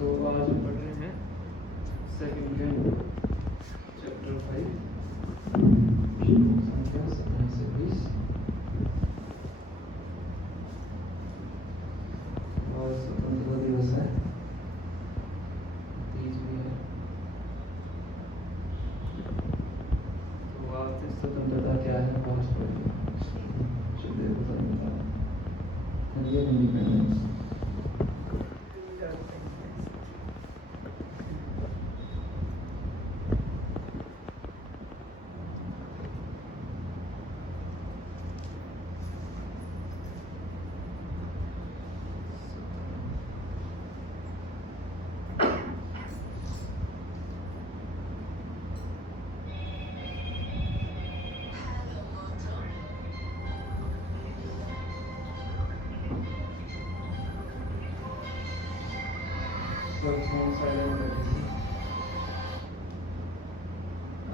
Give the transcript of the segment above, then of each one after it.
तो आज हम पढ़ रहे हैं सेकंड चैप्टर 5 संख्या 17 से 20 और स्वतंत्रता दिवस है, तीज भी है। तो आज स्वतंत्रता क्या है आज पढ़िए। इंडिपेंडेंस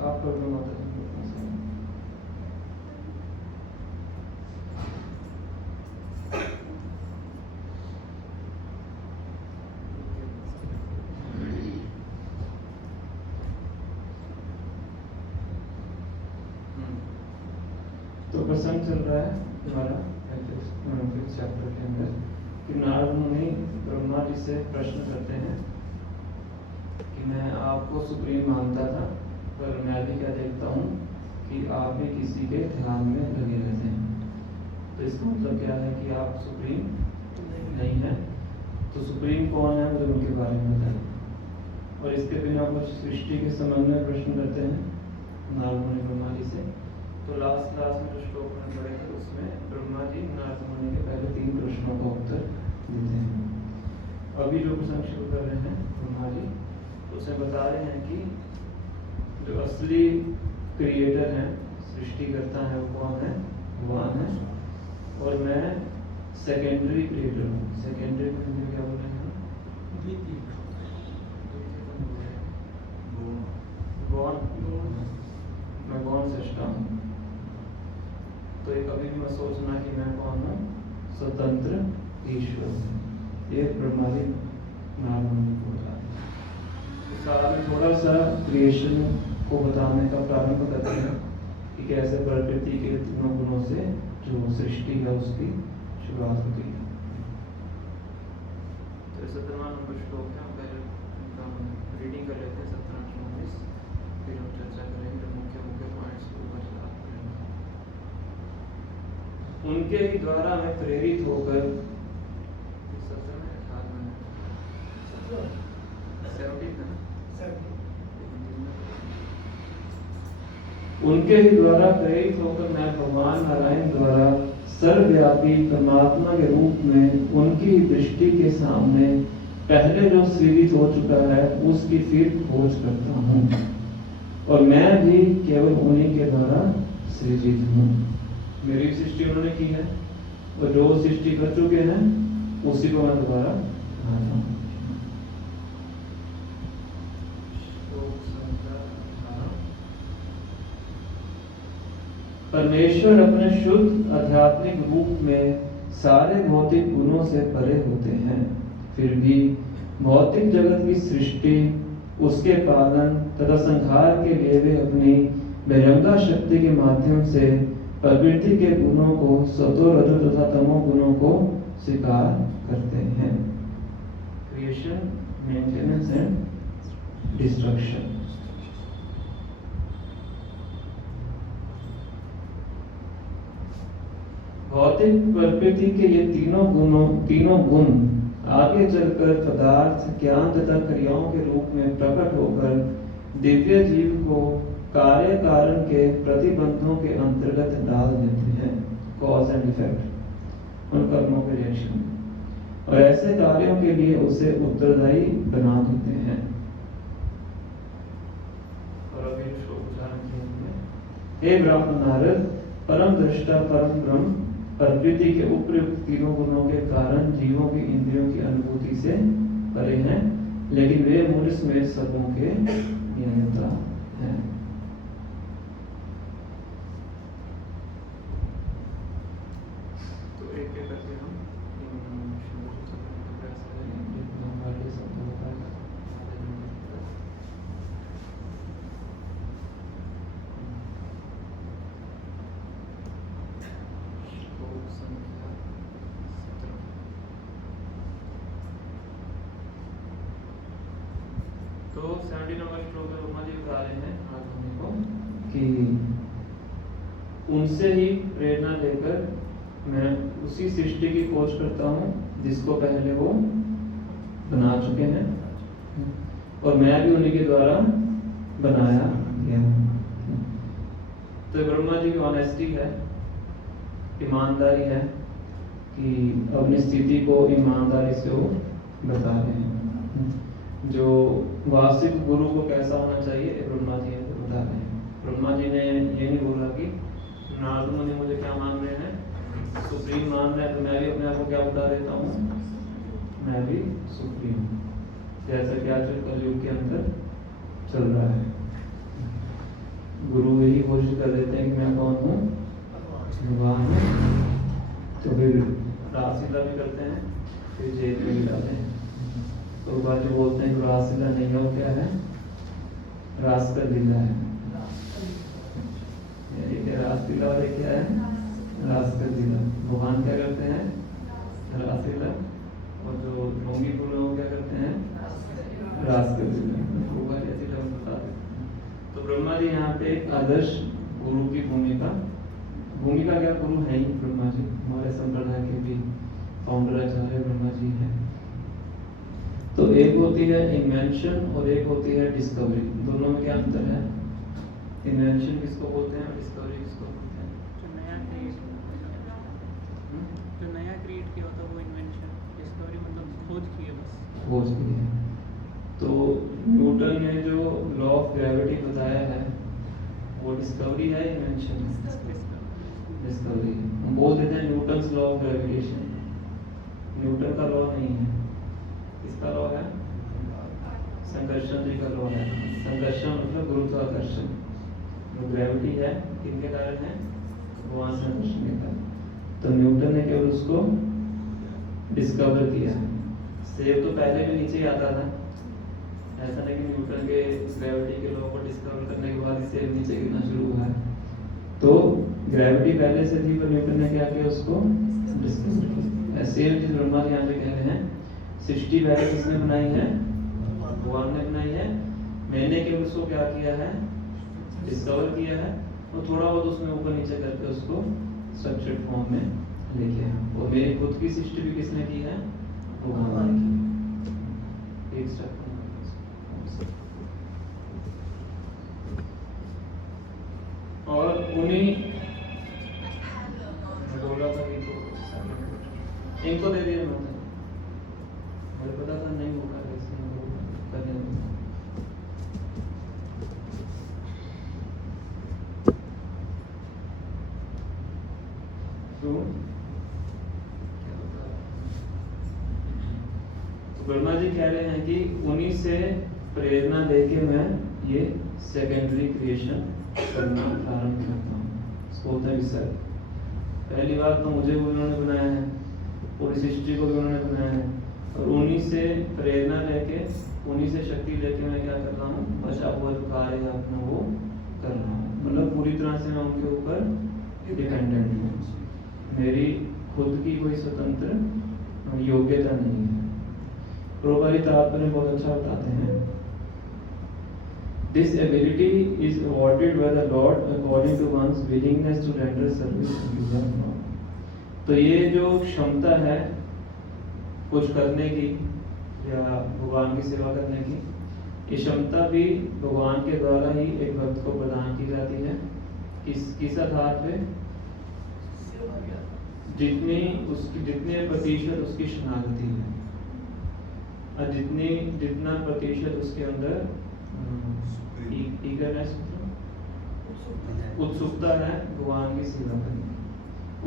आप कर दो माता जी। तो प्रसंग चल रहा है हमारा चैप्टर के अंदर कि नारद मुनि ब्रह्मा जी से प्रश्न करते हैं कि मैं आपको सुप्रीम मानता था, पर मैं भी क्या देखता हूँ कि आप भी किसी के ध्यान में लगे रहते हैं। तो इसका मतलब क्या है कि आप सुप्रीम नहीं है। तो सुप्रीम कौन है मुझे उनके बारे में बताइए। और इसके बिना कुछ सृष्टि के संबंध में प्रश्न करते हैं नारद मुनि ब्रह्मा जी से। तो लास्ट में जो श्लोक में पढ़े थे उसमें ब्रह्मा जी नारद मुनि के पहले 3 प्रश्नों का उत्तर देते हैं। अभी जो प्रसंग शुरू कर रहे हैं ब्रह्मा जी, उसमें बता रहे हैं कि जो असली क्रिएटर है, सृष्टिकर्ता है, वो कौन है? भगवान है। और मैं सेकेंडरी क्रिएटर हूँ। सेकेंडरी में क्या बोल रहे हैं? मैं कौन सृष्टा हूँ। तो एक अभी भी मैं सोचना कि मैं कौन हूँ? स्वतंत्र ईश्वर। ये ब्रह्मा जी नारद मुनि को बता रहे। सारा में थोड़ा सा क्रिएशन को बताने का प्रारंभ करते हैं कि कैसे प्रकृति के 3 गुणों से जो सृष्टि है उसकी शुरुआत होती है। तो 17वां नंबर श्लोक है, हम पहले रीडिंग कर लेते हैं 17-19, फिर हम चर्चा करेंगे मुख्य पॉइंट्स को ऊपर से बात करेंगे। उनके ही द्वारा मैं प्रेरित होकर उनके ही द्वारा प्रेरित होकर मैं भगवान नारायण द्वारा सर्वव्यापी परमात्मा के रूप में उनकी दृष्टि के सामने पहले जो सृजित हो चुका है उसकी फिर खोज करता हूँ। और मैं भी केवल उन्हीं के द्वारा सृजित हूँ। मेरी सृष्टि उन्होंने की है और जो सृष्टि कर चुके हैं उसी को मैं दोबारा बनाता हूँ। परमेश्वर अपने शुद्ध आध्यात्मिक रूप में सारे भौतिक गुणों से परे होते हैं, फिर भी भौतिक जगत की सृष्टि, उसके पालन तथा संहार के लिए वे अपनी बहिरंगा शक्ति के माध्यम से प्रकृति के गुणों को, सतो रजो तथा तमो गुणों को स्वीकार करते हैं। Creation, maintenance and destruction. भौतिक प्रकृति के ये तीनों गुण आगे चलकर पदार्थ, ज्ञान तथा क्रियाओं के रूप में प्रकट होकर दिव्य जीव को कार्य कारण के प्रतिबंधों के अंतर्गत डाल देते हैं। Cause and effect. उन कर्मों के रिएक्शन में, और ऐसे कार्यों के लिए उसे उत्तरदायी बना देते हैं। और अभी हे ब्राह्मण नारद, परम दृष्टा परम ब्रह्म प्रकृति के उपयुक्त तीनों गुणों के कारण जीवों की इंद्रियों की अनुभूति से परे हैं, लेकिन वे मूल में सबों के नियंता हैं। तो एक एक करके हम तो 70 नंबर श्लोक में ब्रह्मा जी बता रहे हैं आत्मा को कि उनसे ही प्रेरणा लेकर मैं उसी सृष्टि की खोज करता हूँ जिसको पहले वो बना चुके हैं, और मैं भी उन्हीं के द्वारा बनाया गया हूँ। तो ब्रह्मा जी की ऑनेस्टी है, ईमानदारी है कि अपनी स्थिति को ईमानदारी से वो बता रहे हैं। जो वास्तविक गुरु को कैसा होना चाहिए ब्रह्मा जी बता रहे हैं। ब्रह्मा जी ने ये नहीं बोला कि नारद मुनि मुझे क्या मान रहे हैं, सुप्रीम मान रहे हैं, तो मैं भी अपने आप को क्या बता देता हूँ, मैं भी सुप्रीम, जैसा कि आज कलयुग के अंदर चल रहा है। गुरु यही कोशिश कर देते हैं कि मैं कौन हूँ, भगवान हूँ, तो फिर रासलीला भी करते हैं, फिर जेल में भी डालते हैं। तो बात जो बोलते हैं कि रासलीला नहीं हो, क्या है, रास का लीला है। रासलीला और क्या है, रास का लीला। भगवान क्या करते हैं, रासलीला, और जो ढोंगी गुरु क्या करते हैं, रास का लीला। तो ब्रह्मा जी यहाँ पे एक आदर्श गुरु की भूमिका क्या, गुरु है ही ब्रह्मा जी, हमारे संप्रदाय के भी फाउंडर आचार्य ब्रह्मा जी हैं। तो एक होती है इन्वेंशन और एक होती है डिस्कवरी। दोनों में क्या अंतर है? इन्वेंशन किसको बोलते हैं और डिस्कवरी किसको बोलते हैं? जो नया क्रिएट किया होता है वो इन्वेंशन, डिस्कवरी मतलब खोज की है, बस खोज की है। तो न्यूटन ने जो लॉ ऑफ ग्रेविटी बताया है वो डिस्कवरी है, इन्वेंशन है? डिस्कवरी। हम बोल देते हैं Newton's law of gravitation, Newton का लॉ नहीं है। किसका लॉ है? संकर्षण जी का लॉ है। संकर्षण मतलब गुरुत्वाकर्षण, जो ग्रेविटी है किनके कारण है? भगवान संकर्षण के कारण। तो न्यूटन ने केवल उसको डिस्कवर किया। सेब तो पहले भी नीचे ही आता था, ऐसा नहीं कि न्यूटन के ग्रेविटी के लॉ को डिस्कवर करने के बाद सेब नीचे गिरना शुरू हुआ है। तो ग्रेविटी पहले से थी, पर न्यूटन ने क्या किया, उसको डिस्कवर किया। ऐसे जिस ब्रह्मा जी यहाँ पे कह रहे हैं सृष्टि पहले किसने बनाई है? भगवान ने बनाई है। मैंने केवल उसको क्या किया है? डिस्कवर किया है, और थोड़ा बहुत उसमें ऊपर नीचे करके उसको स्ट्रक्चर्ड फॉर्म में लेके आया। और मेरी खुद की सृष्टि भी किसने की है? भगवान ने की। एक स्टेप और उन्हीं बोला था कि इनको दे दिया, मुझे पता था नहीं होगा करने में। तो ब्रह्मा जी कह रहे हैं कि उन्हीं से प्रेरणा लेके मैं ये सेकेंडरी क्रिएशन करना प्रारंभ करता हूँ। इसको होता है विसर्ग। पहली बात तो मुझे भी उन्होंने बनाया है, पूरी सृष्टि को भी उन्होंने बनाया है, और उन्हीं से प्रेरणा लेके, उन्हीं से शक्ति लेके मैं क्या कर रहा हूँ, बचा हुआ कार्य अपना वो कर रहा हूँ। मतलब पूरी तरह से मैं उनके ऊपर डिपेंडेंट हूँ। मेरी खुद की कोई स्वतंत्र योग्यता नहीं है। प्रभुपाद तात्पर्य बहुत अच्छा बताते हैं, This ability is awarded by the Lord according to one's willingness to render service to His Lord. तो ये जो क्षमता है कुछ करने की या भगवान की सेवा करने की, ये क्षमता भी भगवान के द्वारा ही एक भक्त को प्रदान की जाती है। किस आधार पे? जितनी उसकी जितने प्रतिशत उसकी शनाख्ती है और जितना प्रतिशत उसके अंदर ईगरनेस उत्सुकता है भगवान की सेवा करने,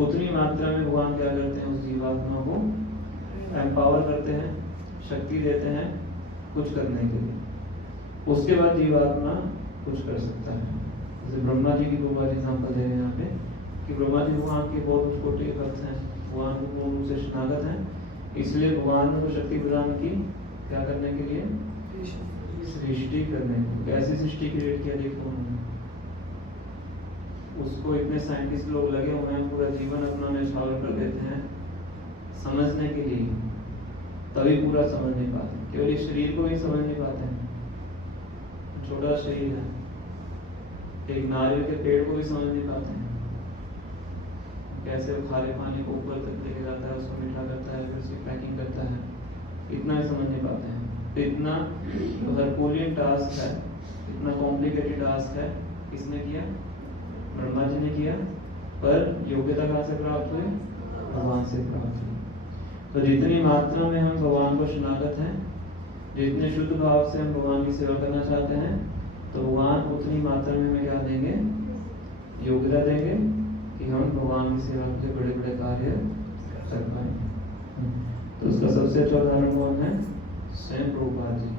उतनी मात्रा में भगवान क्या करते हैं, उस जीवात्मा को एम्पावर करते हैं, शक्ति देते हैं कुछ करने के लिए। उसके बाद जीवात्मा कुछ कर सकता है। जैसे ब्रह्मा जी की कृपा एग्जाम्पल दे रहे हैं यहाँ पे कि ब्रह्मा जी भगवान के बहुत छोटे भक्त हैं, भगवान को पूर्ण रूप से शनागत हैं, इसलिए भगवान ने तो शक्ति प्रदान की क्या करने के लिए, सृष्टि करने को। कैसी सृष्टि क्रिएट किया देखो उन्होंने, उसको इतने साइंटिस्ट लोग लगे हुए हैं, पूरा जीवन अपना निछावर कर देते हैं समझने के लिए, तभी पूरा समझ नहीं पाते, केवल इस शरीर को ही समझ नहीं पाते हैं। छोटा शरीर है, एक नारियल के पेड़ को भी समझ नहीं पाते हैं, कैसे वो खारे पानी को ऊपर तक लेके जाता है, उसको मीठा करता है, फिर उसकी पैकिंग करता है, इतना ही समझ नहीं पाते हैं। तो इतना हरकुलियन टास्क है, इतना कॉम्प्लिकेटेड टास्क है, किसने किया, ब्रह्मा जी ने किया, पर योग्यता कहाँ से प्राप्त हुई, भगवान से प्राप्त हुई। तो जितनी मात्रा में हम भगवान को शनागत हैं, जितने शुद्ध भाव से हम भगवान की सेवा करना चाहते हैं, तो भगवान उतनी मात्रा में हमें क्या देंगे, योग्यता देंगे कि हम भगवान की सेवा के बड़े बड़े कार्य कर पाएंगे। तो उसका सबसे अच्छा उदाहरण कौन है, स्वयं प्रभुपाद जी।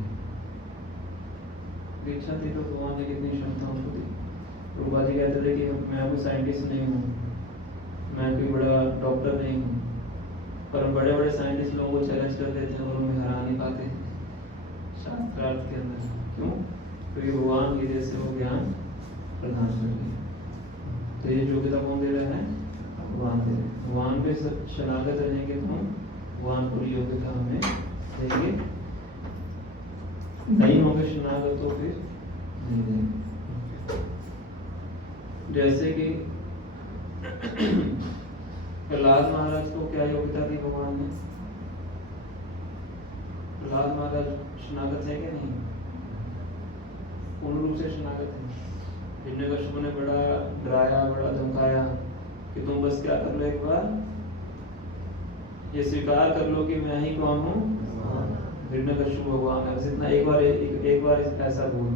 इच्छा थी तो भगवान ने कितनी क्षमता उनको दी। प्रभुपाद जी कहते थे कि मैं कोई साइंटिस्ट नहीं हूँ, मैं कोई बड़ा डॉक्टर नहीं हूँ, पर हम बड़े बड़े साइंटिस्ट लोगों को चैलेंज कर देते हैं और हमें हरा नहीं पाते शास्त्रार्थ के अंदर। क्यों? क्योंकि भगवान की वजह से वो ज्ञान प्रदान कर दिया। तो ये योग्यता कौन दे रहा है, भगवान दे रहे हैं। भगवान पे शनागत रहेंगे तो हम भगवान पूरी योग्यता हमें देंगे, नहीं होंगे शनागत तो फिर नहीं देंगे। जैसे कि प्रहलाद महाराज को क्या योग्यता दी भगवान ने, प्रहलाद महाराज शनागत है कि नहीं, पूर्ण रूप से शनागत है। हिरण्यकश्यप ने बड़ा डराया, बड़ा धमकाया कि तुम बस क्या कर लो, एक बार ये स्वीकार कर लो कि मैं ही कौन हूँ, हिरण्यकश्यप भगवान है, बस इतना एक बार ऐसा बोल।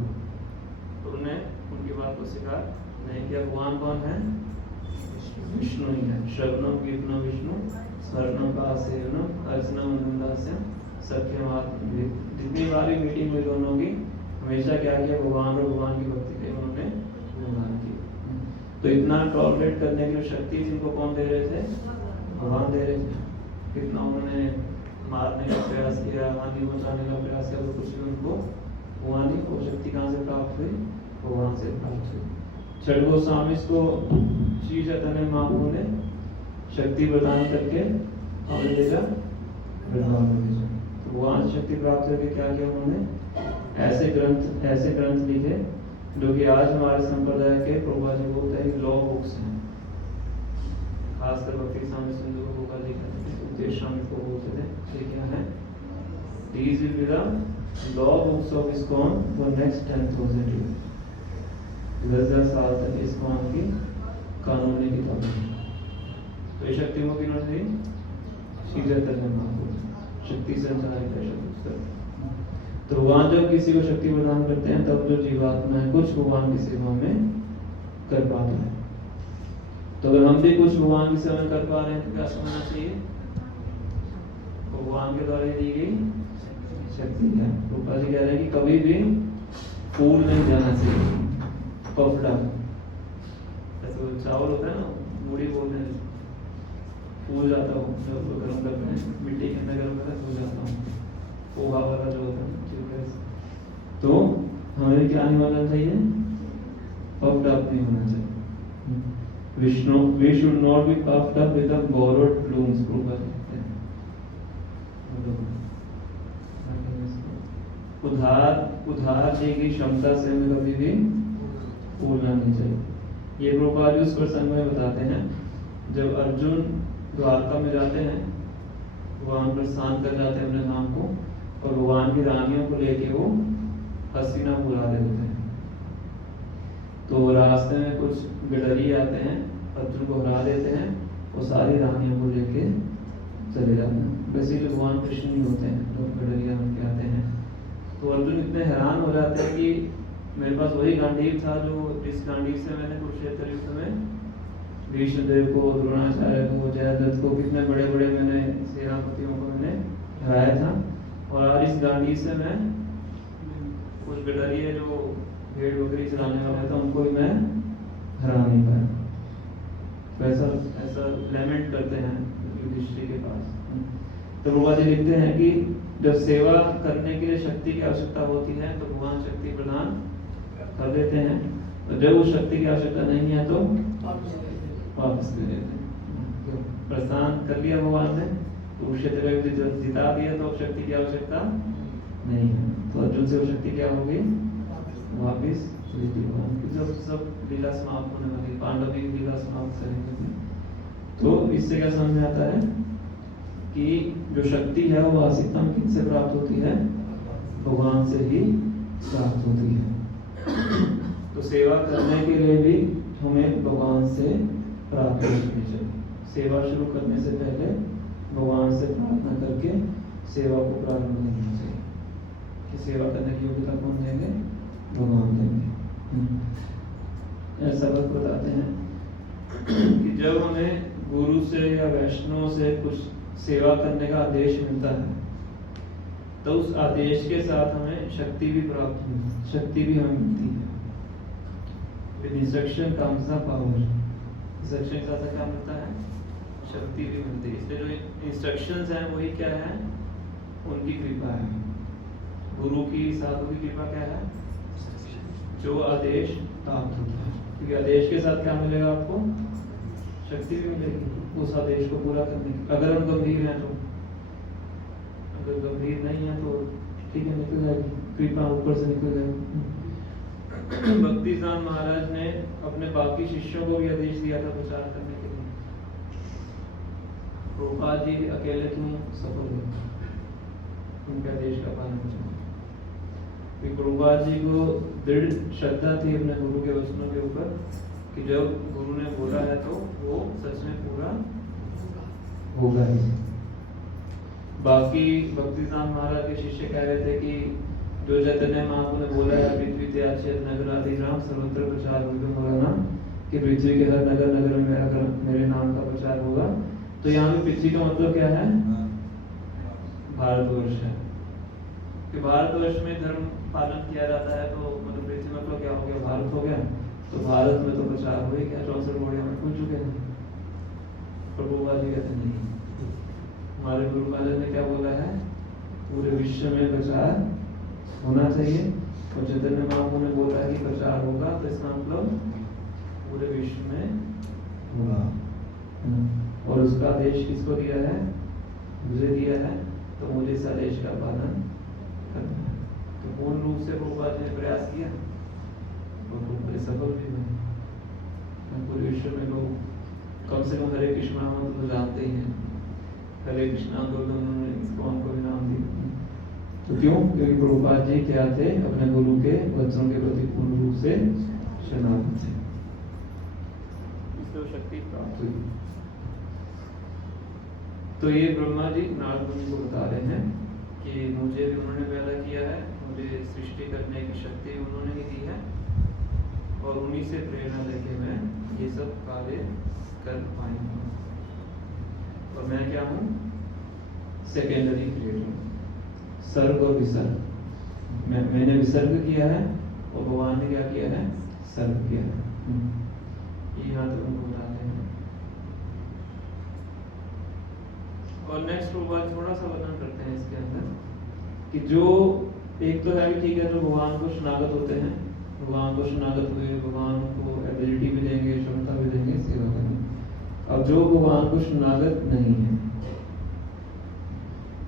तो उन्होंने उनकी बात को स्वीकार नहीं किया। भगवान कौन है, विष्णु ही है। श्रवणम कीर्तनम विष्णु स्मरणम पासेवनम अर्चनम वंदनदास्यम सख्यम आत्मविद। जितनी बार भी मीटिंग हुई दोनों की, हमेशा क्या किया, भगवान और भगवान की भक्ति के उन्होंने गुणगान किया। तो इतना टॉलरेट करने की शक्ति जिनको कौन दे रहे थे, भगवान दे रहे थे। कितना उन्होंने मारने का प्रयास किया, हानि पहुंचाने का प्रयास किया, तो कुछ भी उनको भगवान ही वो शक्ति कहाँ से प्राप्त हुई, भगवान से प्राप्त हुई। छठ गोस्वामी को श्री चैतन्य महाप्रभु ने शक्ति प्रदान करके हमें भेजा, वृंदावन में भेजा। तो भगवान से शक्ति प्राप्त करके क्या किया उन्होंने, ऐसे ग्रंथ लिखे जो कि आज हमारे संप्रदाय के प्रभुपाद जी बोलते हैं लॉ बुक्स हैं। खासकर भक्ति स्वामी सिंधु को गोपाल जी कहते थे, उपदेश स्वामी को बोलते थे। ये क्या है, these will be the law books of ISKCON for next 10,000 years। 10,000 साल तक ISKCON की कानूनी किताबें। तो ये शक्ति को किन्होंने दी, श्री चैतन्य महाप्रभु, शक्ति संचारित है शक्ति। तो भगवान जब किसी को शक्ति प्रदान करते हैं, तब जो जीवात्मा है कुछ भगवान की सेवा में कर पाता है। तो अगर हम भी कुछ भगवान की सेवा में कर पा रहे हैं तो क्या समझना चाहिए, भगवान के द्वारा दी गई शक्ति है। रूपा जी कह रहे हैं कि कभी भी फूल नहीं जाना चाहिए, पफड़ा जैसे चावल होता है ना, मूढ़ी बोलते हैं, फूल जाता हूँ जब तो गर्म करते हैं, मिट्टी के अंदर गर्म करते हैं, फूल जाता हूँ, पोहा वाला जो होता है। तो हमें क्या नहीं होना चाहिए, puffed up नहीं होना चाहिए। Vishnu we should not be puffed up with the borrowed plumes। उधार दी गई क्षमता से हमें कभी भी भूलना नहीं चाहिए। ये प्रभुपाद उस प्रसंग में बताते हैं जब अर्जुन द्वारका में जाते हैं, भगवान पर स्नान कर जाते हैं अपने धाम को, और भगवान की रानियों को लेके वो हसीना बुला रहे होते हैं। तो रास्ते में कुछ गिडरी आते हैं, अर्जुन को हरा देते हैं वो सारी रानियों को लेके चले जाते हैं। बेसिकली भगवान कृष्ण ही होते हैं जो गडरिया बन के आते हैं। तो अर्जुन इतने हैरान हो जाते हैं कि मेरे पास वही गांडीव था जो जिस गांडीव से मैंने कुरुक्षेत्र युद्ध में भीष्मदेव को, द्रोणाचार्य को, जयद्रथ को, कितने बड़े बड़े मैंने सेनापतियों को मैंने हराया था, और आज इस गांडीव से मैं कुछ गडरिये जो भेड़ बकरी चलाने वाले थे उनको भी मैं हरा नहीं पाया। तो ऐसा लेमेंट करते हैं युधिष्ठिर के पास। तो प्रभुपाद जी लिखते हैं कि जब सेवा करने के लिए शक्ति की आवश्यकता होती है तो भगवान शक्ति प्रदान कर देते हैं, तो जब उस शक्ति की आवश्यकता नहीं है तो वापस कर देते हैं। तो प्रस्थान कर लिया भगवान ने, कुरुक्षेत्र का युद्ध जिता दिया, तो अब शक्ति की आवश्यकता नहीं है। तो अर्जुन से वो शक्ति क्या होगी, वापिस चली थी भगवान की। जब सब लीला समाप्त होने वाली, पांडव की लीला समाप्त करेंगे, तो इससे क्या समझ में आता है कि जो शक्ति है वो वास्तविकता किससे प्राप्त होती है, भगवान से ही प्राप्त होती है। तो सेवा करने के लिए भी हमें भगवान से प्रार्थना करनी चाहिए। सेवा शुरू करने से पहले भगवान से प्रार्थना करके सेवा को प्रारंभ करना चाहिए कि सेवा करने की योग्यता कौन देंगे, भगवान देंगे। ऐसा बात बताते हैं कि जब हमें गुरु से या वैष्णव से कुछ सेवा करने का आदेश मिलता है तो उस आदेश के साथ हमें शक्ति भी प्राप्त होती है, शक्ति भी हमें मिलती है। With instruction comes the power। Instruction के साथ क्या मिलता है, शक्ति भी मिलती है। इसलिए जो इंस्ट्रक्शंस हैं वही क्या है, उनकी कृपा है। गुरु की साधु की कृपा क्या है, जो आदेश प्राप्त होता है, क्योंकि आदेश के साथ क्या मिलेगा आपको, शक्ति भी मिलेगी उस आदेश को पूरा करने की। अगर हम गंभीर हैं तो, अगर गंभीर नहीं है तो ठीक है, निकल जाएगी कृपा, ऊपर से निकल जाएगी। भक्ति सिद्धांत महाराज ने अपने बाकी शिष्यों को भी आदेश दिया था प्रचार करने के लिए। प्रभुपाद जी अकेले क्यों सफल हुए, उनके आदेश का पालन किया। प्रभुपाद जी को दृढ़ श्रद्धा थी अपने गुरु के वचनों के ऊपर कि जब गुरु ने बोला है तो वो सच में पूरा होगा ही। बाकी भक्ति सिद्धांत महाराज के शिष्य कह रहे थे कि जो चैतन्य महाप्रभु ने बोला है पृथ्वी त्याचेत नगराधिराम सर्वत्र प्रचार होगा, कि पृथ्वी के हर नगर नगर में मेरे नाम का प्रचार होगा। तो यहाँ पे पृथ्वी का मतलब क्या है, भारतवर्ष है। कि भारतवर्ष में धर्म पालन किया जाता है, तो मतलब पृथ्वी मतलब क्या हो गया, भारत हो गया। तो भारत में तो प्रचार हो ही क्या, 64 कोड़िया में खुल चुके हैं। प्रभुपाद जी कहते नहीं, हमारे गुरु महाराज ने क्या बोला है, पूरे विश्व में प्रचार होना चाहिए। और चैतन्य महाप्रभु ने बोला है कि प्रचार होगा, तो इसका मतलब पूरे विश्व में होगा। और उसका आदेश किसको दिया है, मुझे दिया है, तो मुझे इस आदेश का पालन करना है। तो पूर्ण रूप से प्रभुपाद ने प्रयास किया और पूरे सफल भी हुए। पूरे विश्व में लोग कम से कम हरे कृष्णा मंत्र तो जानते ही हैं। हरे कृष्णा आंदोलन उन्होंने इसको भी नाम दिया। तो क्यों, क्योंकि प्रभुपाद जी क्या थे, अपने गुरु के वचनों के प्रति पूर्ण रूप से शरणागत थे, इसलिए शक्ति प्राप्त हुई। तो ये ब्रह्मा जी नारद मुनि को बता रहे हैं कि मुझे भी उन्होंने पैदा किया है, मुझे सृष्टि करने की शक्ति उन्होंने ही दी है, और उन्हीं से प्रेरणा लेके मैं ये सब कार्य कर पाऊंगा। और मैं क्या हूँ, सेकेंडरी क्रिएटर, सर्ग और विसर्ग। मैंने विसर्ग किया है और भगवान ने क्या किया है, सर्ग किया है। ये यहाँ तो उनको बताते हैं। और नेक्स्ट प्रभुपाद थोड़ा सा वर्णन करते हैं इसके अंदर कि जो एक तो है ठीक है, जो भगवान को शरणागत होते हैं, भगवान को शरणागत हुए, भगवान को एबिलिटी भी देंगे, क्षमता भी देंगे सेवा करने। अब जो भगवान को शरणागत नहीं है,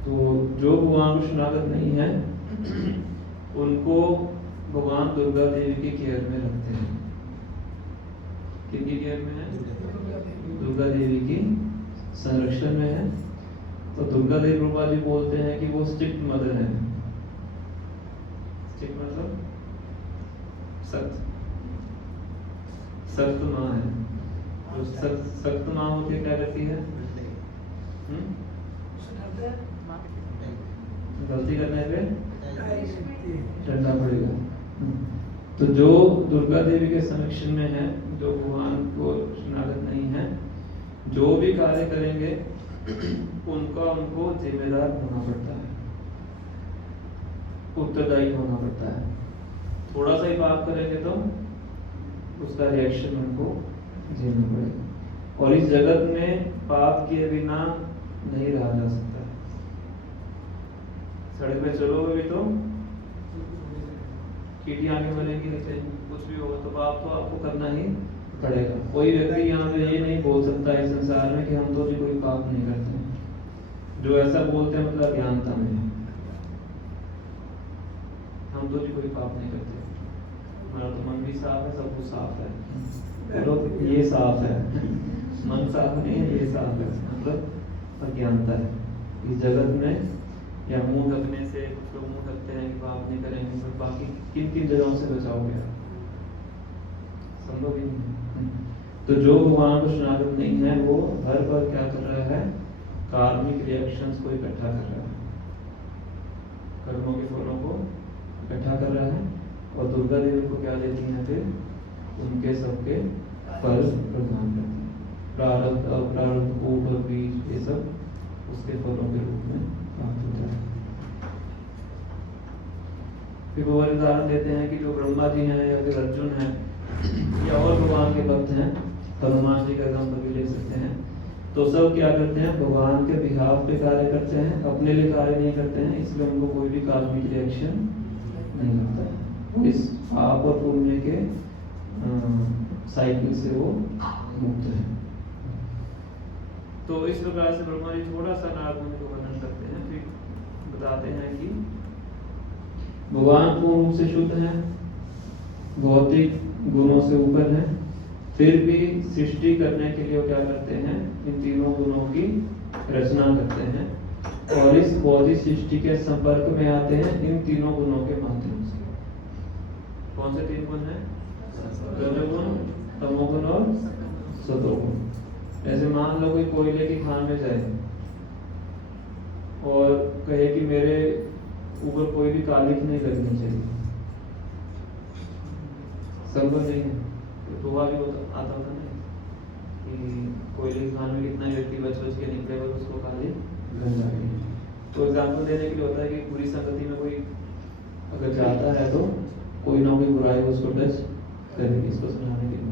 तो जो भगवान को शरणागत नहीं है उनको भगवान दुर्गा देवी की केयर में रखते हैं। किनकी केयर में है, दुर्गा देवी की संरक्षण में है। तो दुर्गा देवी प्रभुपाद जी बोलते हैं कि वो स्ट्रिक्ट मदर है। स्ट्रिक्ट मतलब सख्त, सख्त माँ है। जो सख्त माँ होती है क्या करती है? गलती करने पे डंडा पड़ेगा। तो जो दुर्गा देवी के संरक्षण में है, जो भगवान को शरणागत नहीं है, जो भी कार्य करेंगे उनको जिम्मेदार होना पड़ता है, उत्तरदायी होना पड़ता है। थोड़ा सा ही पाप करेंगे तो उसका रिएक्शन उनको झेलना पड़ेगा। और इस जगत में पाप किए बिना नहीं रहा जा सकता। सड़क पे चलोगे भी तो कीटी आगे बनेगी, कुछ भी होगा तो पाप तो आपको करना ही पड़ेगा। कोई व्यक्ति यहाँ पे ये नहीं बोल सकता इस संसार में कि हम तो भी कोई पाप नहीं करते हैं। जो ऐसा बोलते हैं मतलब अज्ञानता में है। हम तो भी कोई पाप नहीं करते, हमारा तो मन भी साफ है, सब कुछ साफ है। बोलो ये साफ है, मन साफ नहीं है, ये साफ है, मतलब अज्ञानता है। इस जगत में या मुंह ढकने से, कुछ लोग मुंह ढकते हैं कि पाप नहीं करेंगे, पर बाकी किन किन जगहों से बचाओगे आप? संभव ही नहीं। तो जो भगवान को शरणागत नहीं है वो हर बार क्या कर रहा है? कार्मिक रिएक्शंस को इकट्ठा कर रहा है, कर्मों के फलों को इकट्ठा कर रहा है। और दुर्गा देवी को क्या देती है? फिर उनके सबके फल प्रदान करती है। प्रारब्ध, अप्रारब्ध, कूट और बीज, ये सब उसके फलों के रूप में प्राप्त होता है। फिर वो उदाहरण देते हैं कि जो ब्रह्मा जी हैं या फिर अर्जुन हैं या और भगवान के भक्त हैं, हनुमान जी का एग्जाम्पल भी ले सकते हैं, तो सब क्या करते हैं? भगवान के बिहाफ पे कार्य करते हैं, अपने लिए कार्य नहीं करते हैं, इसलिए उनको कोई भी कार्मिक रिएक्शन नहीं लगता है। इस पाप और पुण्य के साइकिल से वो मुक्त है। तो इस प्रकार से ब्रह्मा जी थोड़ा सा नारद मुनि को वर्णन करते हैं, फिर बताते हैं कि भगवान पूर्ण रूप से शुद्ध है, भौतिक गुणों से ऊपर है, फिर भी सृष्टि करने के लिए वो क्या करते हैं? इन तीनों गुणों की रचना करते हैं और इस भौतिक सृष्टि के संपर्क में आते हैं इन तीनों गुणों के माध्यम से। कौन से तीन गुण हैं? रजोगुण, तमोगुण और सतोगुण। ऐसे मान लो कोई कोयले की खान में जाए और कहे कि मेरे ऊपर कोई भी कालिख नहीं लगनी चाहिए, संभव नहीं है। तो हुआ भी आता था ना कि कोयले की खान में कितना व्यक्ति बच बच के निकले और उसको कालिख लग जाएगी। तो एग्जाम्पल देने के लिए होता है कि बुरी संगति में कोई अगर जाता है तो कोई ना कोई बुराई उसको टच करेगी, इसको समझाने के लिए।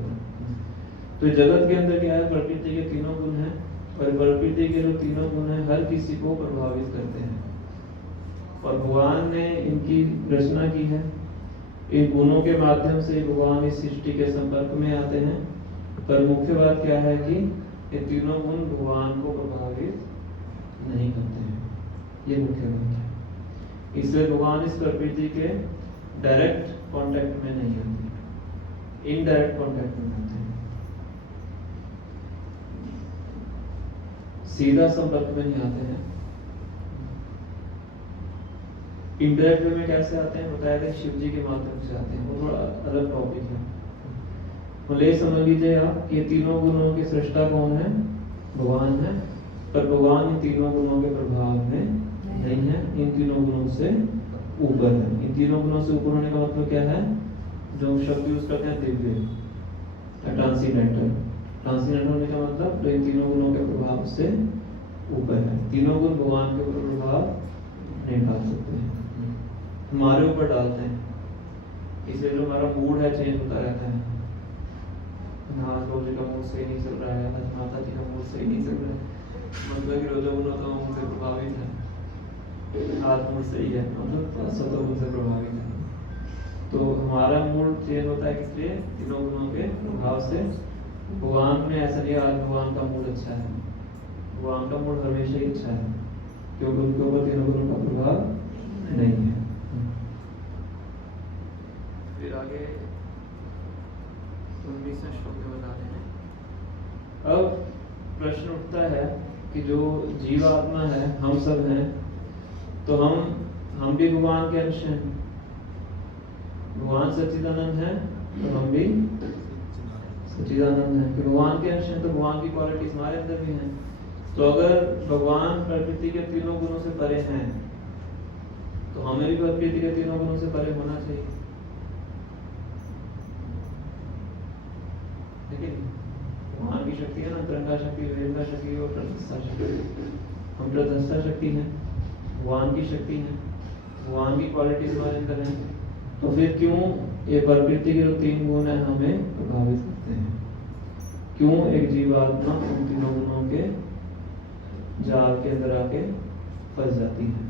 तो जगत के अंदर क्या है? प्रकृति के तीनों गुण हैं और प्रकृति के जो तीनों गुण हैं हर किसी को प्रभावित करते हैं और भगवान ने इनकी रचना की है। इन गुणों के माध्यम से भगवान इस सृष्टि के संपर्क में आते हैं, पर मुख्य बात क्या है कि ये तीनों गुण भगवान को प्रभावित नहीं करते हैं, ये मुख्य बात है। इसलिए भगवान इस प्रकृति के डायरेक्ट कांटेक्ट में नहीं आते, इनडायरेक्ट कांटेक्ट में आते हैं। सीधा संपर्क में नहीं आते हैं। इनडायरेक्ट वे में कैसे आते हैं? बताया था शिव जी के माध्यम से आते हैं, वो थोड़ा अलग टॉपिक है। भले समझ लीजिए आप कि तीनों गुणों के सृष्टा कौन है? भगवान है, पर भगवान इन तीनों गुणों के प्रभाव में नहीं है, इन तीनों गुणों से ऊपर है। इन तीनों गुणों से ऊपर होने का मतलब क्या है? जो शब्द यूज करते हैं दिव्य, ट्रांसीडेंटल। ट्रांसीडेंटल होने का मतलब जो इन तीनों गुणों के प्रभाव से ऊपर है। तीनों गुण भगवान के ऊपर प्रभाव नहीं डाल सकते हैं, हमारे ऊपर डालते हैं। इसलिए जो हमारा मूड है चेंज होता रहता है। आज रोज का मूड सही नहीं चल रहा है, आज माता जी का मूड सही नहीं चल रहा है, मतलब कि रोजागुण तो उनसे प्रभावित है। आज मूड सही है मतलब सतोगुण से प्रभावित है। तो हमारा मूड चेंज होता है इसलिए तीनों गुणों के प्रभाव से। भगवान में ऐसा नहीं, आज भगवान का मूड अच्छा है, भगवान का मूड हमेशा ही अच्छा है क्योंकि उनके ऊपर तीनों गुणों का प्रभाव नहीं है। फिर आगे 19वें श्लोक में बता रहे हैं। अब प्रश्न उठता है कि जो जीवात्मा है, हम सब हैं, तो हम भी भगवान के अंश हैं। भगवान सच्चिदानंद है तो हम भी सच्चिदानंद है कि भगवान के अंश हैं, तो भगवान की क्वालिटीज हमारे अंदर भी हैं। तो अगर भगवान प्रकृति के तीनों गुणों से परे हैं तो हमें भी प्रकृति के तीनों गुणों से परे होना चाहिए, ठीक है। भगवान की शक्ति है ना, अंतरंगा शक्ति, बहिरंगा शक्ति और प्रत्यक्षा शक्ति। हम प्रत्यक्षा शक्ति है, भगवान की शक्ति है, भगवान की क्वालिटीज हमारे अंदर है। तो फिर क्यों ये प्रकृति के जो तीन गुण है हमें प्रभावित करते हैं? क्यों एक जीवात्मा उन तीनों गुणों के जाल के अंदर आके फंस जाती है?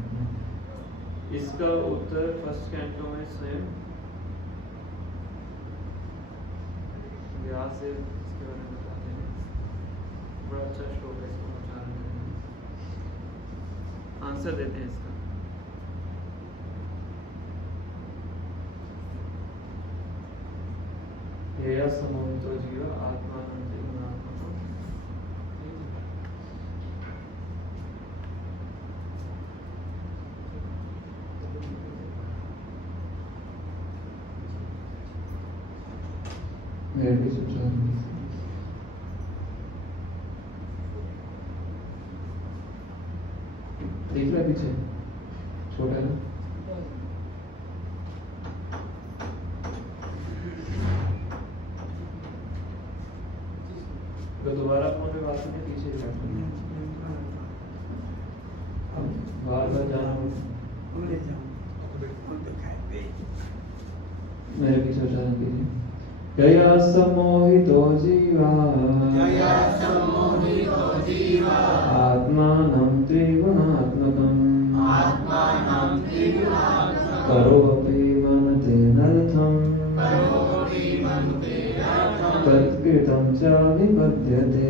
इसका उत्तर फर्स्ट कैंटो में स्वयं व्यास से इसके बारे में बताते हैं। बड़ा अच्छा श्लोक है, इसको उच्चारण करेंगे, आंसर देते हैं इसका। ये समोहितो जीव आत्मानंते गुणात्मको। मेरे भी सुझाव देख रहा पीछे छोटा है। तो दोबारा फोन पे बात करने पीछे बार बार जाना मेरे पीछे उच्चारण कीजिए। यया सम्मोहितो जीवा आत्मानं त्रिगुणात्मकम् करोऽपि मनते नर्थम् तत्कृतं च विपद्यते।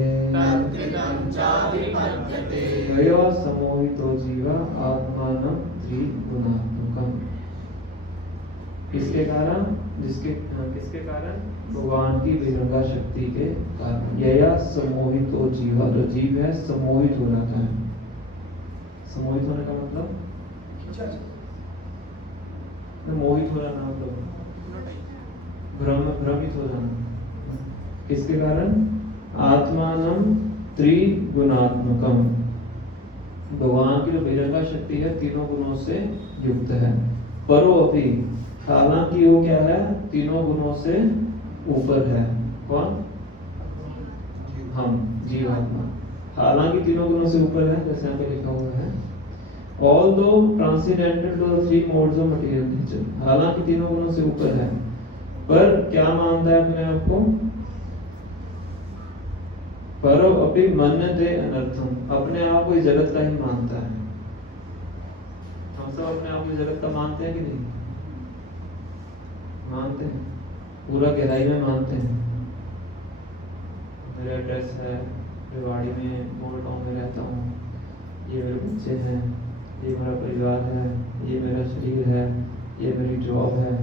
यया सम्मोहितो जीवा आत्मानं त्रिगुणात्मकम्। किसके कारण? किसके कारण? भगवान की बहिरंगा शक्ति के कारण। यया सम्मोहितो जीवा, जो जीव है सम्मोहित हो जाता है। सम्मोहित होने का मतलब मोहित हो जाना, मतलब भ्रमित हो जाना। किसके कारण? आत्मानं त्रिगुणात्मकम, भगवान की जो बहिरंगा शक्ति है तीनों गुणों से युक्त है। परो अपि, हालांकि वो क्या है? तीनों गुणों से ऊपर है। कौन? हम, जीवात्मा। हालांकि तीनों गुणों से ऊपर है, जैसे यहाँ पे लिखा हुआ है। Although transcendental to the three modes of material nature, हालांकि तीनों गुणों से ऊपर है, पर क्या मानता है अपने आप को? परो अपि मन्यते अनर्थम, अपने आप को इस जगत का ही मानता है। हम सब अपने आप को इस जगत का मानते हैं कि नहीं? मानते हैं, पूरा गहराई में मानते हैं। मेरा एड्रेस है, रेवाड़ी में मोड़ टाउन में रहता हूँ, ये मेरे बच्चे हैं, ये मेरा परिवार है, ये मेरा शरीर है, ये मेरी जॉब है।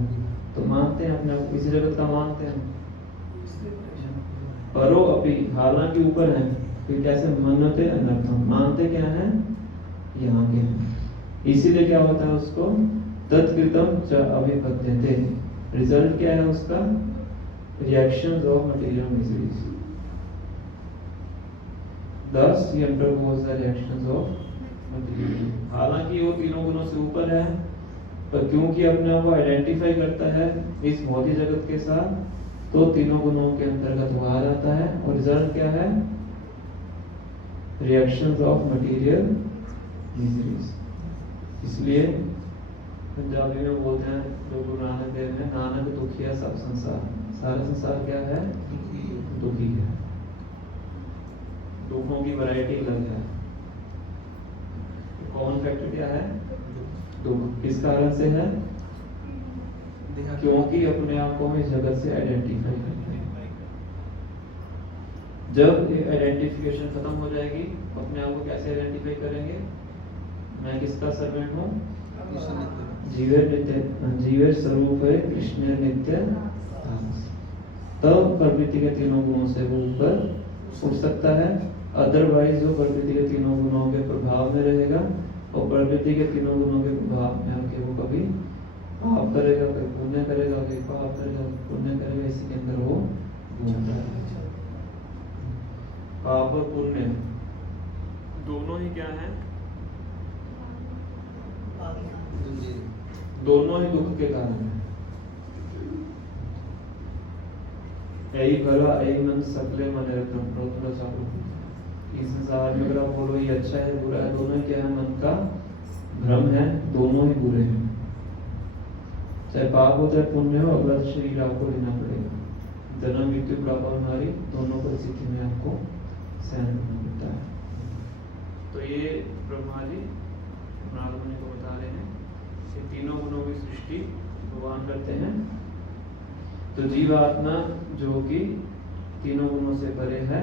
तो मानते हैं अपने आप को, इसी जगत का मानते हैं। परो अपि, हालांकि ऊपर है, फिर कैसे? मन्यते अनर्थम, मानते क्या है? यहाँ के हैं। इसीलिए क्या होता है उसको? तत्कृतम च अभिपद्यते, रिजल्ट क्या है उसका? Reactions of material miseries. Thus he undergoes the reactions of material। हालांकि वो तीनों गुणों से ऊपर है, पर क्योंकि अपने आप को आइडेंटिफाई करता है इस भौतिक जगत के साथ, तो तीनों गुणों के अंतर्गत वो आ जाता है। और रिजल्ट क्या है? Reactions of material miseries. इसलिए पंजाबी में बोलते हैं जो गुरु नानक देव ने, नानक दुखिया सब संसार। सारा संसार क्या है? दुखी है। दुखों की वैरायटी अलग है। कॉमन फैक्टर क्या है? दुख। किस कारण से है? क्योंकि अपने आप को हम इस जगत से आइडेंटिफाई करते हैं। जब ये आइडेंटिफिकेशन खत्म हो जाएगी, अपने आप को कैसे आइडेंटिफाई करेंगे? मैं किसका सर्वेंट हूँ? जीवेर नित्य, जीवेर स्वरूप है कृष्ण नित्य। तब प्रकृति के तीनों गुणों से वो ऊपर उठ सकता है। अदरवाइज जो प्रकृति के तीनों गुणों के प्रभाव में रहेगा, और प्रकृति के तीनों गुणों के प्रभाव में आके वो कभी पाप करेगा, कभी पुण्य करेगा, कभी पाप करेगा, पुण्य करेगा, इसी के अंदर वो घूमता है। पाप और पुण्य दोनों ही क्या है? दोनों ही दुख के कारण है। यही भला यही मन सकले मन इस संसार में अगर आप बोलो ये अच्छा है बुरा है, दोनों ही क्या है? मन का भ्रम है, दोनों ही बुरे हैं। चाहे पाप हो चाहे पुण्य हो, अगला शरीर आपको लेना पड़ेगा। जन्म मृत्यु बुढ़ापा बीमारी दोनों परिस्थिति में आपको सहन करना पड़ता है। तो ये ब्रह्मा जी नारद मुनि को बता रहे हैं कि तीनों गुणों की सृष्टि भगवान करते हैं। तो जीव आत्मा जो कि तीनों गुणों से परे है,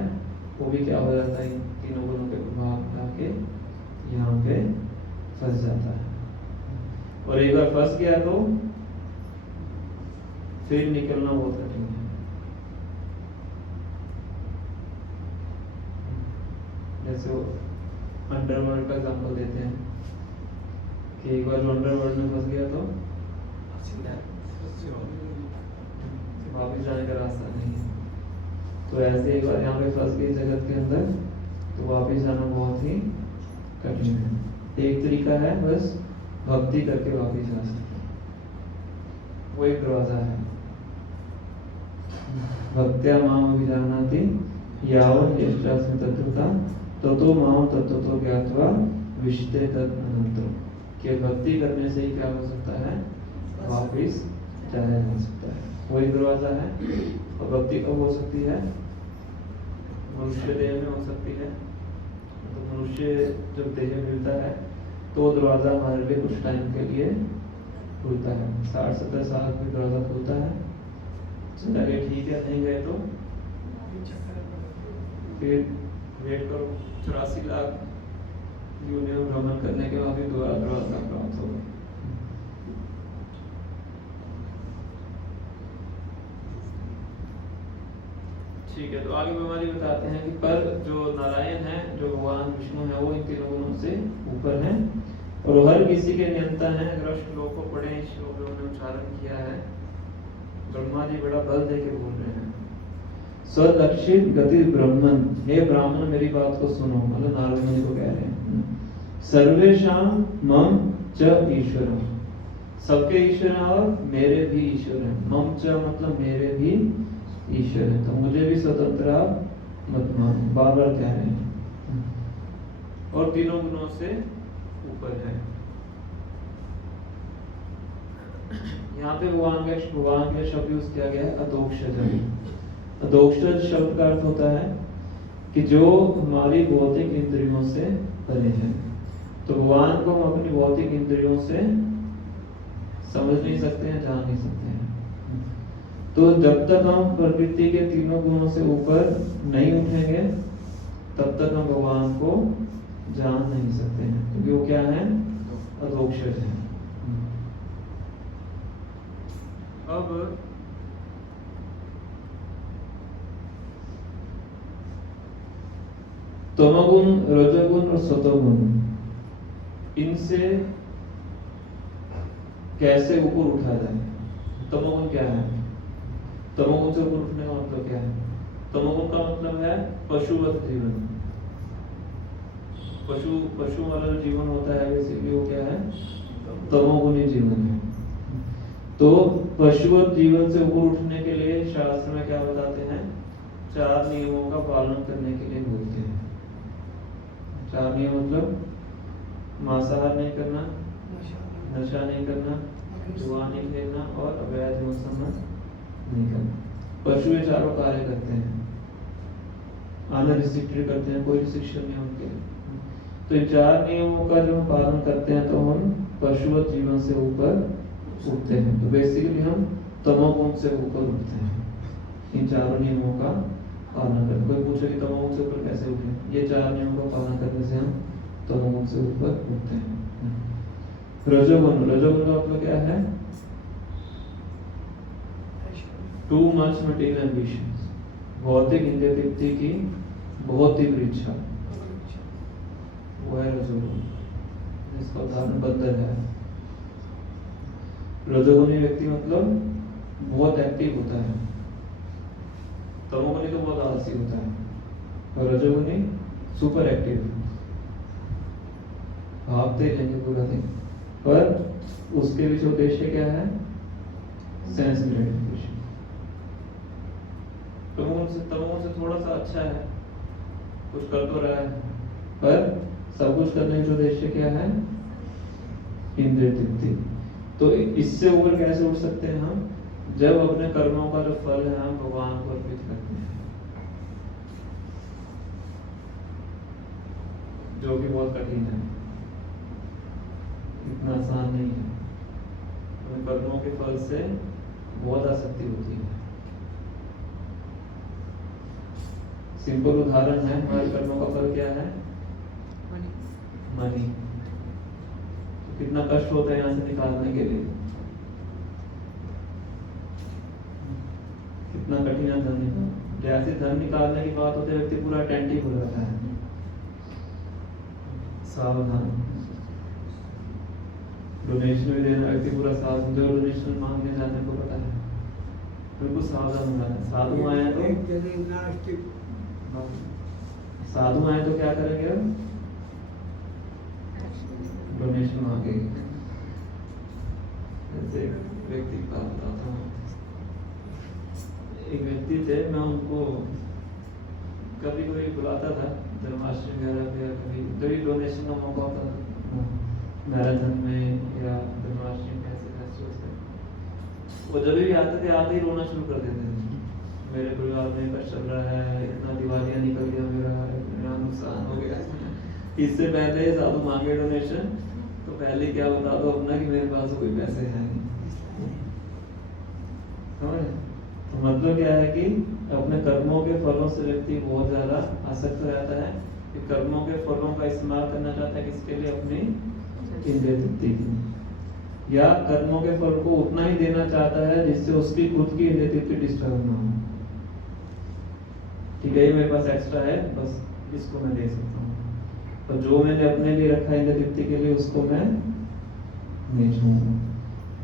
वो भी क्या हो जाता है? तीनों गुणों के प्रभाव लाके यहाँ पे फंस जाता है। और एक बार फंस गया तो फिर निकलना बहुत कठिन है। जैसे वो अंडरवर्ल्ड का एग्जांपल देते हैं कि एक बार अंडरवर्ल्ड में फंस गया तो वापिस जाने का रास्ता नहीं है। तो ऐसे एक बार यहाँ पे फंस गए जगत के अंदर तो वापिस जाना बहुत ही कठिन है। एक तरीका है बस भक्ति करके वापिस जा सकते हैं, वो एक दरवाजा है। भक्त्या माम अभिजानाति यावत् यश्चास्मि तत्त्वता ततो माम तत्त्वतो ज्ञात्वा विशते तदनंतरम्। कि भक्ति करने से ही क्या हो सकता है? वापिस जाया जा सकता है, वही दरवाजा है। और भक्ति कब हो सकती है? मनुष्य देह में हो सकती है। तो मनुष्य जब देह मिलता है तो दरवाजा हमारे लिए कुछ टाइम के लिए खुलता है। 60-70 साल में दरवाजा खुलता है। चला गया ठीक है, नहीं गए तो फिर वेट करो 84 लाख यूनियन भ्रमण करने के बाद फिर दोबारा दरवाजा प्राप्त होगा। ठीक है, तो आगे बीमारी बताते हैं कि पर जो नारायण है, जो भगवान विष्णु है, वो इन तीनों गुणों से ऊपर है और हर किसी के नियंता है। अगर श्लोक को पढ़े, इस श्लोक में उन्होंने उच्चारण किया है, ब्रह्मा जी बड़ा बल दे के बोल रहे हैं। सदक्षिण गति ब्रह्मन, हे ब्राह्मण मेरी बात को सुनो, मतलब नारद मुनि को कह रहे हैं। सर्वेशाम मम च ईश्वर, सबके ईश्वर और मेरे भी ईश्वर हैं। मम च मतलब मेरे भी ईश्वर है, तो मुझे भी स्वतंत्र मत मानो, बार बार कह रहे हैं। और तीनों गुणों से ऊपर है। यहाँ पे भगवान के शब्द यूज किया गया है अदोक्षज। अदोक्षज शब्द का अर्थ होता है कि जो हमारी भौतिक इंद्रियों से परे है। तो भगवान को हम अपनी भौतिक इंद्रियों से समझ नहीं सकते हैं, जान नहीं सकते हैं। तो जब तक हम प्रकृति के तीनों गुणों से ऊपर नहीं उठेंगे तब तक हम भगवान को जान नहीं सकते हैं, क्योंकि वो क्या है? अदोक्षज है। अब तमोगुण, रजोगुण और सतोगुण, इनसे कैसे ऊपर उठा जाए? तमोगुण क्या है? तमोगुण से ऊपर उठने का मतलब क्या है? तमोगुण का मतलब है पशुवत जीवन। पशु वाला जो जीवन होता है बेसिकली वो क्या है? तमोगुणी जीवन है। तो पशुवत जीवन से ऊपर उठने के लिए शास्त्र में क्या बताते हैं? 4 नियमों का पालन करने के लिए बोलते हैं। 4 नियम मतलब मांसाहार नहीं करना, नशा नहीं करना, जुआ नहीं खेलना और अवैध संबंध नहीं करना। पशु ये चारों कार्य करते हैं, अनरिस्ट्रिक्टेड करते हैं, कोई रिस्ट्रिक्शन नहीं उनके। तो इन 4 नियमों का जो हम पालन करते हैं तो हम पशुवत जीवन से ऊपर उठते हैं। तो बेसिकली हम तमोगुण से ऊपर उठते हैं इन 4 नियमों का पालन करते। कोई पूछे कि तमोगुण से ऊपर कैसे उठे? ये 4 नियमों का पालन करने से हम तमोगुण से ऊपर उठते हैं। रजोगुण, रजोगुण का मतलब क्या है? टू मच मटेरियल एम्बिशंस, भौतिक इंद्रिय तृप्ति की बहुत तीव्र इच्छा, वो है रजोगुण। इसका उदाहरण बंदर है। रजोगुणी व्यक्ति मतलब बहुत एक्टिव होता है, तमोगुणी तो बहुत आलसी होता है और रजोगुणी सुपर एक्टिव, भागते रहेंगे पूरा दिन, पर उसके पीछे उद्देश्य क्या है? Sense gratification. तमोगुण से थोड़ा सा अच्छा है, कुछ कर तो रहा है, पर सब कुछ करने का उद्देश्य क्या है? इंद्रिय तृप्ति। तो इससे ऊपर कैसे उठ सकते हैं हम? जब अपने कर्मों का जो फल है हम भगवान को अर्पित करते हैं, जो कि बहुत कठिन है, इतना आसान नहीं है। अपने कर्मों के फल से बहुत आसक्ति होती है। सिंपल उदाहरण है, हमारे कर्मों का फल क्या है? मनी। तो कितना कष्ट होता है यहाँ से निकालने के लिए, कितना कठिन है धन निकालना। जैसे धन निकालने की बात होती है व्यक्ति पूरा अटेंटिव हो जाता है, सावधान। डोनेशन भी देना व्यक्ति पूरा सावधान, जो डोनेशन मांगने जाने को पता है बिल्कुल सावधान हो जाता है। साधु आए तो क्या करेंगे? अब डोनेशन मांगेंगे। जैसे व्यक्ति का बताता हूँ, एक व्यक्ति थे, मैं उनको कभी कभी बुलाता था जन्माष्टमी वगैरह पे, या कभी जब भी डोनेशन का मौका होता था मैराथन में या जन्माष्टमी में, ऐसे फेस्टिवल्स में, वो जब भी आते थे आते ही रोना शुरू कर देते थे। मेरे परिवार में कष्ट चल रहा है, इतना दिवालियां निकल गया मेरा नुकसान हो गया। इससे पहले साधु मांगे डोनेशन तो पहले क्या बता दो अपना कि मेरे पास कोई पैसे हैं नहीं। तो मतलब क्या है कि अपने कर्मों के फलों से व्यक्ति बहुत ज्यादा आसक्त रहता है कि कर्मों के फलों का इस्तेमाल करना चाहता है किसके लिए? अपनी इंद्रिय तृप्ति के, या कर्मों के फल को उतना ही देना चाहता है जिससे उसकी खुद की इंद्रिय तृप्ति डिस्टर्ब ना हो। ठीक है, ये मेरे पास एक्स्ट्रा है, बस इसको मैं दे सकता हूँ, और जो मैंने अपने लिए रखा है इंद्रिय तृप्ति के लिए उसको मैं नहीं छूऊंगा।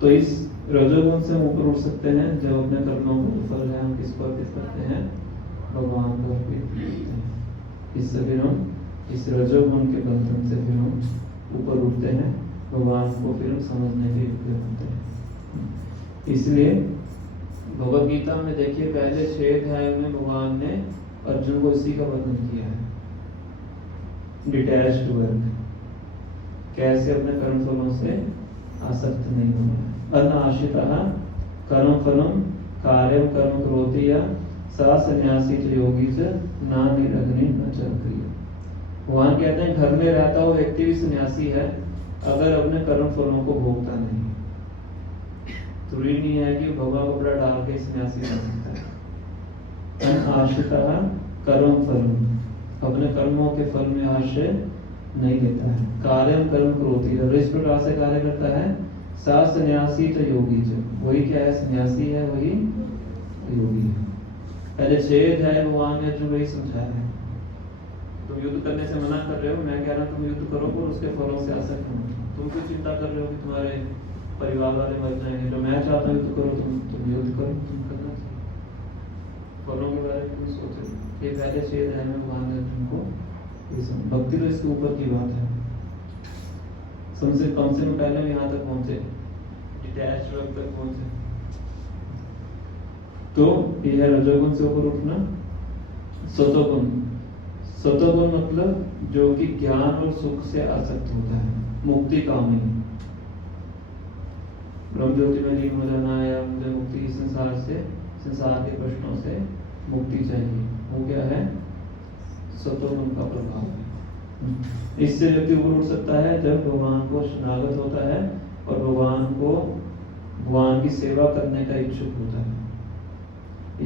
तो इस रजोगुण से हम ऊपर उठ सकते हैं जब अपने कर्मों को जो फल है हम किसको अर्पित करते हैं? भगवान को अर्पित करते हैं। इससे फिर हम इस रजोगुण के बंधन से फिर हम ऊपर उठते हैं, भगवान को फिर हम समझने के योग्य होते हैं। इसलिए भगवद गीता में देखिए पहले 6 अध्यायों में भगवान ने अर्जुन को इसी का वर्णन किया है, डिटैच्ड वर्क, कैसे अपने कर्म फलों से आसक्त नहीं होना। अनाश्रितः कर्म फलम कार्यम कर्म करोति या सा सन्यासी योगी च ना निरग्नि न चक्रिय। भगवान कहते हैं घर में रहता हुआ व्यक्ति भी सन्यासी है अगर अपने कर्म फलों को भोगता नहीं। जरूरी नहीं है कि भगवान को बड़ा डाल के सन्यासी बन सकता है। अनाश्रितः कर्म फलम, अपने कर्मों के फल में आश्रय नहीं लेता है। कार्यम कर्म करोति, और इस प्रकार से कार्य करता है। सा सन्यासी तो योगी च, वही क्या है? सन्यासी है, वही योगी है। पहले 6 अध्याय भगवान ने अर्जुन वही समझाया है। तुम युद्ध करने से मना कर रहे हो, मैं कह रहा हूँ तुम युद्ध करो और उसके फलों से आसक्त हो। तुम क्यों चिंता कर रहे हो कि तुम्हारे परिवार वाले मर जाएंगे? जो मैं चाहता हूँ युद्ध करो, तुम युद्ध करो, तुम करना चाहिए। फलों के बारे में क्यों सोच रहे हो? ये पहले 6 अध्याय में भगवान ने अर्जुन को, भक्ति तो इसके ऊपर की बात है। सबसे कम से कम पहले यहाँ तक पहुंचे, डिटैच्ड वर्क तक पहुंचे। तो यह है रजोगुण से ऊपर उठना। सतोगुण, सतोगुण मतलब जो कि ज्ञान और सुख से आसक्त होता है, मुक्ति कामी, ब्रह्म ज्योति में लीन हो जाना, या मुझे मुक्ति संसार से, संसार के प्रश्नों से मुक्ति चाहिए, वो क्या है? सतोगुण का प्रभाव है। इससे व्यक्ति ऊपर उठ सकता है जब भगवान को शरणागत होता है और भगवान की सेवा करने का इच्छुक होता है।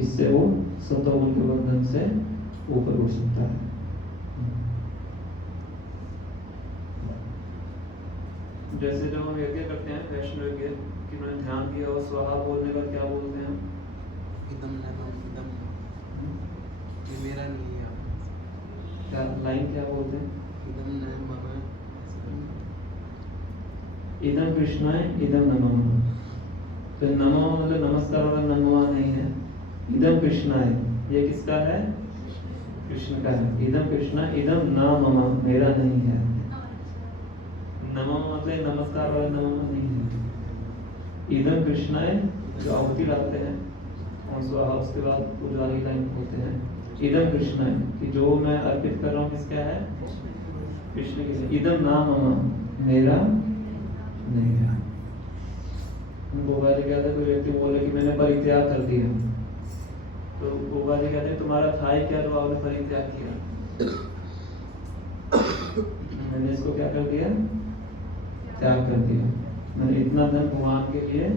इससे वो सतोगुण के बंधन से ऊपर उठ सकता है। जैसे जब हम यज्ञ करते हैं, वैष्णव यज्ञ कि मैंने ध्यान दिया और स्वाहा बोलने पर क्या बोलते हैं? एकदम एकदम ये मेरा नहीं है। क्या लाइन क्या बोलते हैं? इदम कृष्णाय इदम नमः। तो नमः मतलब नमस्कार वाला नमः नहीं है, इदम कृष्णाय, ये किसका है? कृष्ण का है। इदम कृष्ण इदम न मम, मेरा नहीं है। नमः मतलब नमस्कार वाला नमः नहीं है। इदम कृष्ण है जो आहुति लाते हैं और स्वाहा, उसके बाद पुजारी लाइन बोलते हैं इदम कृष्ण है कि जो मैं अर्पित कर रहा हूँ किसका है? कृष्ण के लिए। इदम ना मम, मेरा नहीं है। गोपा जी कहते हैं, कोई व्यक्ति बोले कि मैंने परित्याग कर दिया, तो गोपा जी कहते हैं तुम्हारा था ही क्या जो आपने परित्याग किया? मैंने इसको क्या कर दिया? त्याग कर दिया। मैंने इतना धन भगवान के लिए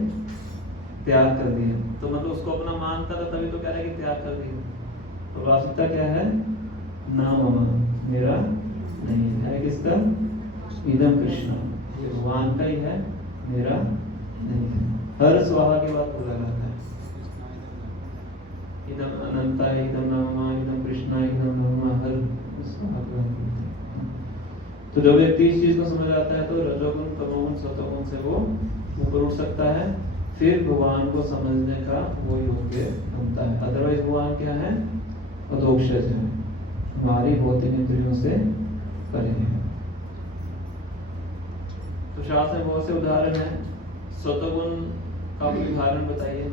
त्याग कर दिया। तो मतलब उसको अपना मानता था, तभी तो कह रहा है कि त्याग कर दिया। तो वास्तविकता क्या है? ना मम, मेरा नहीं है। किसका? इदम कृष्ण, ये भगवान का ही है, मेरा नहीं है। हर स्वाहा के बाद बोला जाता है इदम अनंता, इदम नामा, इदम कृष्णा, इदम नामा, हर स्वाहा के बाद बोलते हैं। तो जो व्यक्ति इस चीज को समझ आता है तो रजोगुण, तमोगुण, सतोगुण से वो ऊपर उठ सकता है, फिर भगवान को समझने का वो योग्य बनता है। अदरवाइज भगवान क्या है? अधोक्षज है, हमारी भौतिक इंद्रियों से परे है। तो शास्त्र में बहुत से उदाहरण है। सतोगुण का कोई उदाहरण बताइए।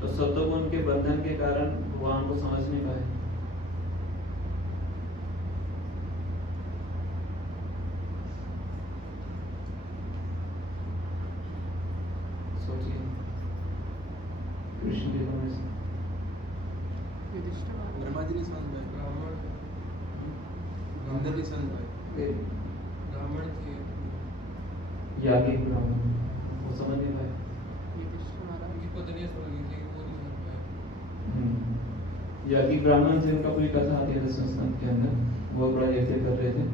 तो सतोगुण के बंधन के कारण भगवान को समझ नहीं पाए। सोचिए, कृष्ण जी को ब्रह्मा जी नहीं समझ पाए, ब्राह्मण इंद्र नहीं समझ पाए, ब्राह्मण थे यागी ब्राह्मण वो समझ नहीं पाए। उनकी पत्नी समझ गई थी, वो नहीं समझ पाए। यागी ब्राह्मण थे, उनका पूरी कथा आती है दसवें स्कंद के अंदर। वो बड़ा यज्ञ कर रहे थे,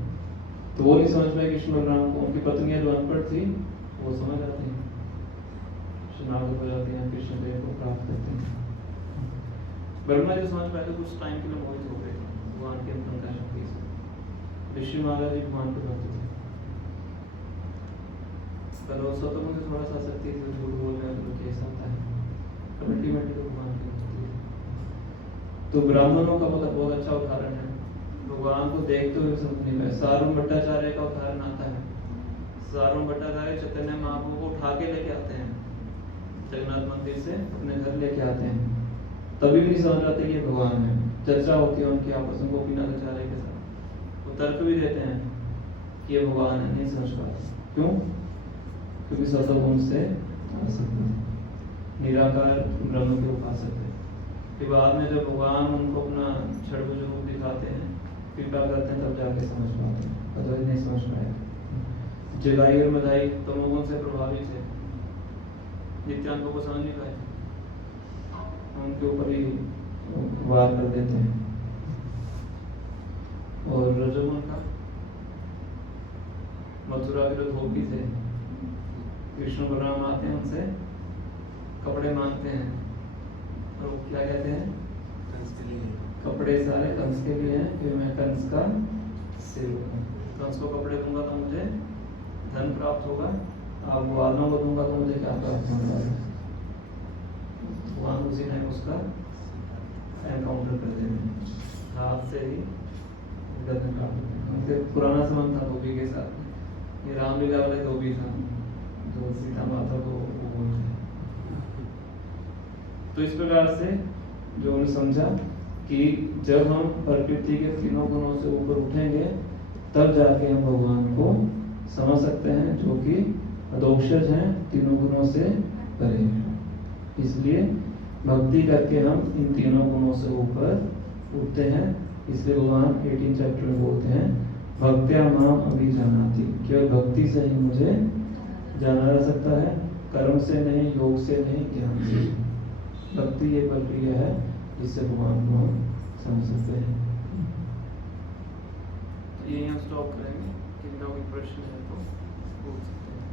तो वो नहीं समझ पाए कृष्ण बलराम को। उनकी पत्नियां जो अनपढ़ थी वो समझ जाती हैं, शरणागत हो जाती हैं, कृष्ण देव को प्राप्त करते हैं। ब्रह्मा जी समझ पाए तो कुछ टाइम के लिए मोहित हो गए भगवान की अनुकंपा शक्ति से। ऋषि महाराज जी भगवान के भक्त थे, पर वो सतोगुण से थोड़ा सा आसक्ति थी, झूठ बोल रहे हैं तो केस आता है, पर अल्टीमेटली तो भगवान के भक्त थे। तो ब्राह्मणों का बहुत अच्छा उदाहरण है, भगवान को देखते हुए समझ नहीं पाए। सारूण भट्टाचार्य का उदाहरण आता है। सारूण भट्टाचार्य चैतन्य महाप्रभु को उठा के लेके आते हैं जगन्नाथ मंदिर से, अपने घर लेके आते हैं, तभी भी नहीं समझ पाते कि ये भगवान है। चर्चा होती है उनकी आपस में गोपीनाथ आचार्य के साथ, वो तर्क भी देते हैं कि ये भगवान है, नहीं समझ पाते। क्यों? क्योंकि सतोगुण से आसक्त है, निराकार ब्रह्म के उपासक है। फिर बाद में जब भगवान उनको अपना छड़भुज रूप दिखाते हैं, कृपा करते हैं, तब जाके समझ पाते हैं, अदरवाइज नहीं समझ पाए। जगाई और मदाई तमोगुण से प्रभावित है, नित्यानंद को समझ नहीं पाए, उनके ऊपर ही वार कर देते हैं। और रजोगुण का मथुरा के जो धोबी थे, कृष्ण बलराम आते हैं, उनसे कपड़े मांगते हैं, और वो क्या कहते हैं? कंस के लिए कपड़े सारे कंस के लिए हैं, फिर मैं कंस का सेवक हूँ। कंस को कपड़े दूंगा तो मुझे धन प्राप्त होगा, आप ग्वालों को दूंगा तो मुझे क्या प्राप्त होगा? भगवान उसी टाइम उसका एनकाउंटर कर देंगे, हाथ से ही गर्दन काट देंगे। उनके पुराना संबंध था धोबी के साथ, ये रामलीला वाले धोबी था जो सीता माता को बोलते हैं। तो इस प्रकार से जो उन्होंने समझा कि जब हम प्रकृति के तीनों गुणों से ऊपर उठेंगे तब जाके हम भगवान को समझ सकते हैं, जो कि अधोक्षज हैं, तीनों गुणों से परे हैं। इसलिए भक्ति करके हम इन तीनों गुणों से ऊपर उठते हैं। इसलिए भगवान 18 चैप्टर में बोलते हैं, भक्त्या माम अभिजानाति, केवल भक्ति से ही मुझे जाना जा सकता है, कर्म से नहीं, योग से नहीं, ज्ञान से। भक्ति ये प्रक्रिया है जिससे भगवान को हम समझ सकते हैं। तो यही हम स्टॉप करेंगे, किसी का कोई प्रश्न है तो पूछ सकते हैं।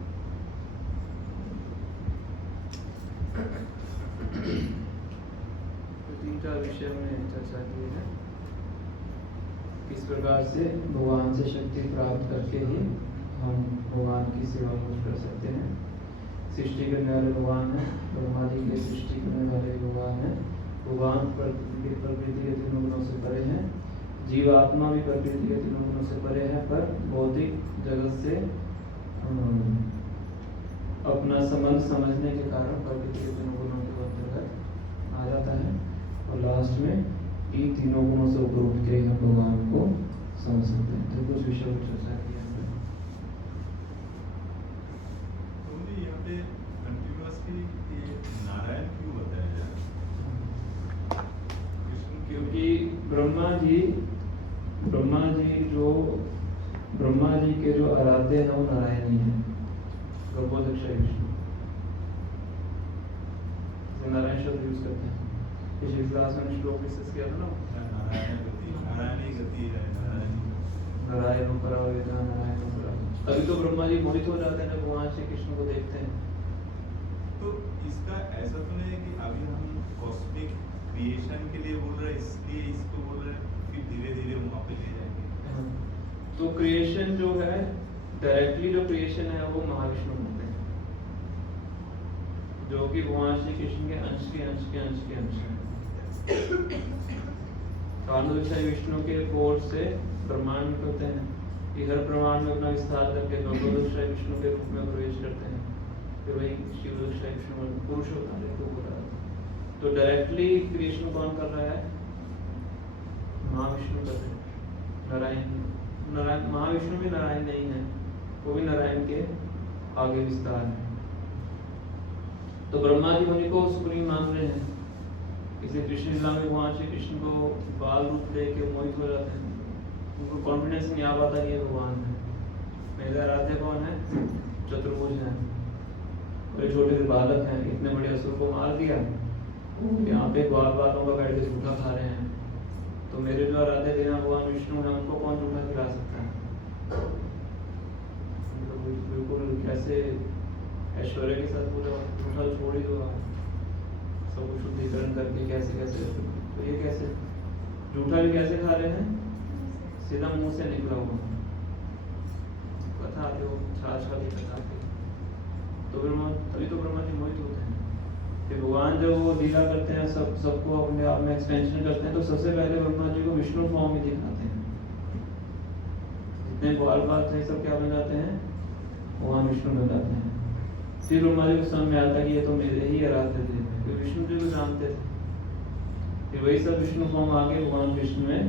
तो 3-4 विषय में चर्चा की है, किस प्रकार से भगवान से शक्ति प्राप्त करके ही हम भगवान की सेवा कर सकते हैं। सृष्टि करने वाले भगवान है, ब्रह्मा जी के सृष्टि करने वाले भगवान है, भगवान प्रकृति के तीनों गुणों से परे हैं, जीवात्मा भी प्रकृति के तीनों गुणों से परे है, पर भौतिक जगत से अपना संबंध समझने के कारण प्रकृति के तीनों गुणों के अंतर्गत आ जाता है, और लास्ट में इन तीनों गुणों से ऊपर उठ के हम भगवान को समझ सकते हैं। तो कुछ विषय पर चर्चा किया है। तो मुझे यहाँ पे कंटिन्यूअसली ये नारायण क्यों बताया जा रहा है? क्योंकि ब्रह्मा जी के जो आराध्य है वो नारायण ही है, गर्भोदक्ष विष्णु। नारायण शब्द यूज करते हैं, पिछली क्लास में श्लोक डिस्कस किया था ना, नारायण ही गति है, नारायण परावेदा नारायण परा। तभी तो ब्रह्मा जी मोहित हो जाते हैं जब भगवान श्री कृष्ण को देखते हैं। तो इसका ऐसा तो नहीं है कि अभी हम कॉस्मिक क्रिएशन के लिए बोल रहे हैं इसलिए इसको बोल रहे हैं, फिर धीरे धीरे वहाँ पे ले जाएंगे। तो क्रिएशन जो है, डायरेक्टली जो क्रिएशन है वो महाविष्णु होते हैं, जो कि भगवान श्री कृष्ण के अंश है। कांडोदक्ष विष्णु के कोर से ब्रह्मांड निकलते हैं, कि हर ब्रह्मांड में अपना विस्तार करके गर्भोदक्ष विष्णु के रूप में प्रवेश करते हैं, फिर वही शिवदक्ष विष्णु पुरुष होता है तो होता है। तो डायरेक्टली क्रिएशन कौन कर रहा है? महाविष्णु कर रहे हैं, नारायण। महाविष्णु भी नारायण नहीं है, वो भी नारायण के आगे विस्तार है। तो ब्रह्मा जी उन्हीं को सुप्रीम मान रहे हैं, इसे कृष्ण लीला में भगवान श्री कृष्ण को बाल रूप दे के मोहित हो जाते हैं, उनको कॉन्फिडेंस नहीं आ पाता ये भगवान है। मेरे आराध्य कौन है? चतुर्भुज है, और छोटे से बालक हैं, इतने बड़े असुर को मार दिया, यहाँ पे ग्वाल बालों का बैठ के झूठा खा रहे हैं। तो मेरे जो आराध्य देना भगवान विष्णु है, उनको कौन झूठा खिला सकता है? बिल्कुल कैसे ऐश्वर्य के साथ पूरा झूठा छोड़ ही दो, सब कुछ शुद्धिकरण करके कैसे तो ये कैसे झूठा भी कैसे खा रहे हैं? सीधा मुंह से निकला हुआ कथा जो छाछ वाली कथा के। तो तभी तो ब्रह्मा जी मोहित होते हैं कि भगवान जब वो लीला करते हैं, सबको अपने आप में एक्सपेंशन करते हैं, तो सबसे पहले ब्रह्मा जी को विष्णु फॉर्म में दिखाते हैं। जितने बाल बात थे सब क्या बन जाते हैं? भगवान विष्णु बन जाते हैं। फिर ब्रह्मा जी को समझ में आता कि ये तो मेरे ही आराध्य थे, तो विष्णु जी को जानते थे, फिर वही सब विष्णु फॉर्म आके भगवान विष्णु में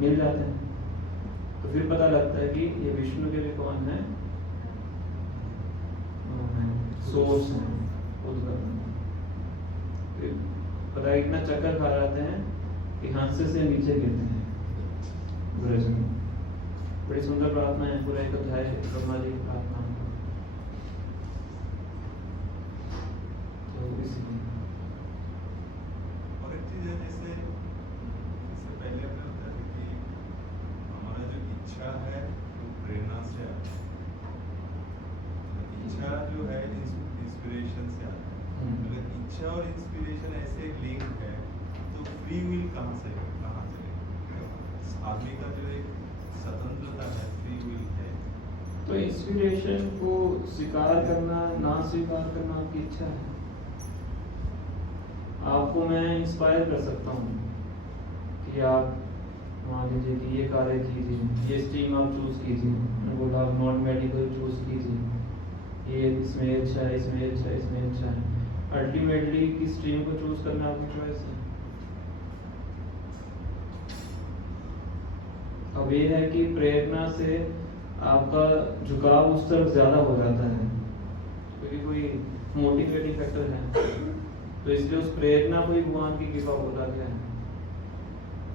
मिल जाते हैं। तो फिर पता लगता है कि ये विष्णु के भी कौन है? सोर्स है, पता है इतना चक्कर खा जाते हैं कि हंस से नीचे गिरते हैं ब्रज में। बड़ी सुंदर प्रार्थना है, पूरा एक अध्याय ब्रह्मा जी की प्रार्थना। तो इसलिए और एक चीज है, जैसे इससे पहले आपने बताया कि हमारा जो इच्छा है वो प्रेरणा से आता है, इच्छा जो है इंस्पिरेशन से आता है। अगर इच्छा और इंस्पिरेशन ऐसे लिंक है तो फ्री विल कहाँ से आदमी का जो एक स्वतंत्रता है, फ्री विल है। तो इंस्पिरेशन को स्वीकार करना ना स्वीकार करना आपकी इच्छा है। आपको मैं इंस्पायर कर सकता हूँ कि आप मान लीजिए कि ये कार्य कीजिए, ये स्ट्रीम आप चूज कीजिए, मैंने बोला आप नॉन मेडिकल चूज कीजिए, ये इसमें अच्छा है, इसमें अच्छा है, इसमें अच्छा है। अल्टीमेटली किस स्ट्रीम को चूज करना आपकी चॉइस है। अब ये है कि प्रेरणा से आपका झुकाव उस तरफ ज्यादा हो जाता है, क्योंकि कोई मोटिवेटिंग फैक्टर है, तो इसलिए उस प्रेरणा को ही भगवान की कृपा बोला गया है।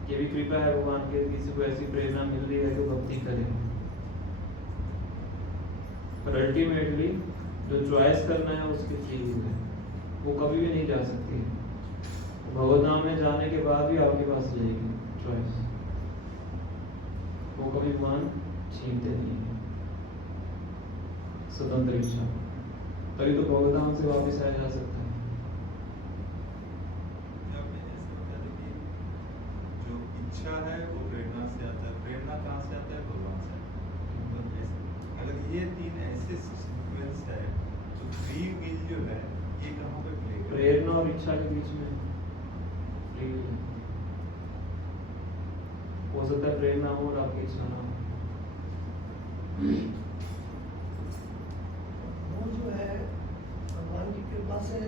ये भी कृपा है भगवान की, किसी को ऐसी प्रेरणा मिल रही है कि भक्ति करे। पर अल्टीमेटली जो चॉइस करना है उसकी चीज है, वो कभी भी नहीं जा सकती है। भगवत में जाने के बाद भी आपके पास रहेगी चॉइस, वो कभी भगवान छीनते नहीं है। स्वतंत्र इच्छा, तभी तो भगवत से वापस आया जा सकता है। जो इच्छा है वो प्रेरणा से आता है, प्रेरणा कहाँ से आता है? भगवान से। अगर ये तीन ऐसे सीक्वेंस है तो फ्री विल जो है ये कहाँ पे प्ले? प्रेरणा और इच्छा के बीच में फ्री विल। हो सकता है प्रेरणा हो और आपकी इच्छा ना हो। वो जो है भगवान की कृपा से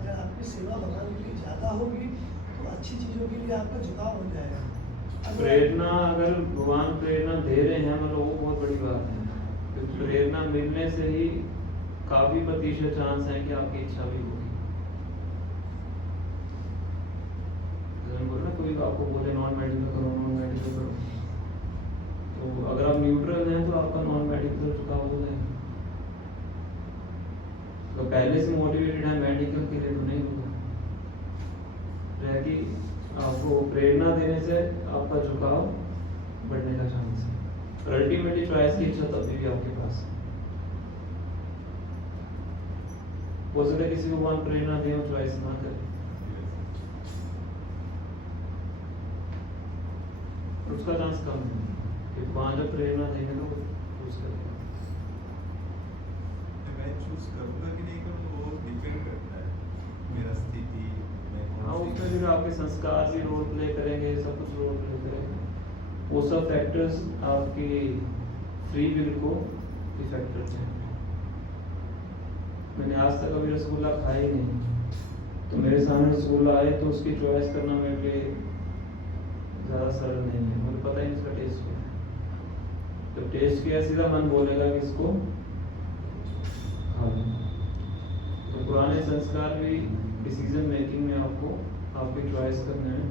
अगर आपकी सेवा भगवान के लिए ज़्यादा होगी तो अच्छी चीज़ों के लिए आपका झुकाव हो जाएगा। प्रेरणा अगर भगवान प्रेरणा दे रहे हैं मतलब वो बहुत बड़ी बात है, क्योंकि प्रेरणा मिलने से ही काफी प्रतिशत चांस है कि आपकी इच्छा भी होगी। बोल ना कोई आपको बोले नॉन मेडिकल करो, नॉन मेडिकल करो, तो अगर आप न्यूट्रल हैं तो आपका नॉन मेडिकल झुकाव हो जाएगा। तो पहले से मोटिवेटेड है मेडिकल के लिए तो नहीं होगा। कि आपको प्रेरणा देने से आपका झुकाव बढ़ने का चांस है। और अल्टीमेटली चॉइस की इच्छा तभी भी आपके पास है। हो सकता है किसी को भगवान प्रेरणा दे और चॉइस ना करे, उसका चांस कम है कि भगवान जब प्रेरणा देंगे तो चूज करेगा। मैं चूज करूंगा कि नहीं करूंगा वो डिपेंड करता है मेरा स्थिति। हाँ, उसमें फिर आपके संस्कार भी रोल प्ले करेंगे, सब कुछ रोल प्ले करेंगे। वो सब फैक्टर्स आपकी फ्री विल को इफेक्ट करते हैं। मैंने आज तक कभी रसगुल्ला खाया ही नहीं, तो मेरे सामने रसगुल्ला आए तो उसकी चॉइस करना मेरे लिए ज़्यादा सरल नहीं है। मुझे पता ही नहीं इसका टेस्ट क्या है। जब टेस्ट किया सीधा मन बोलेगा कि इसको खा लो। तो पुराने संस्कार भी डिसीजन मेकिंग में आपको आपकी चॉइस करने में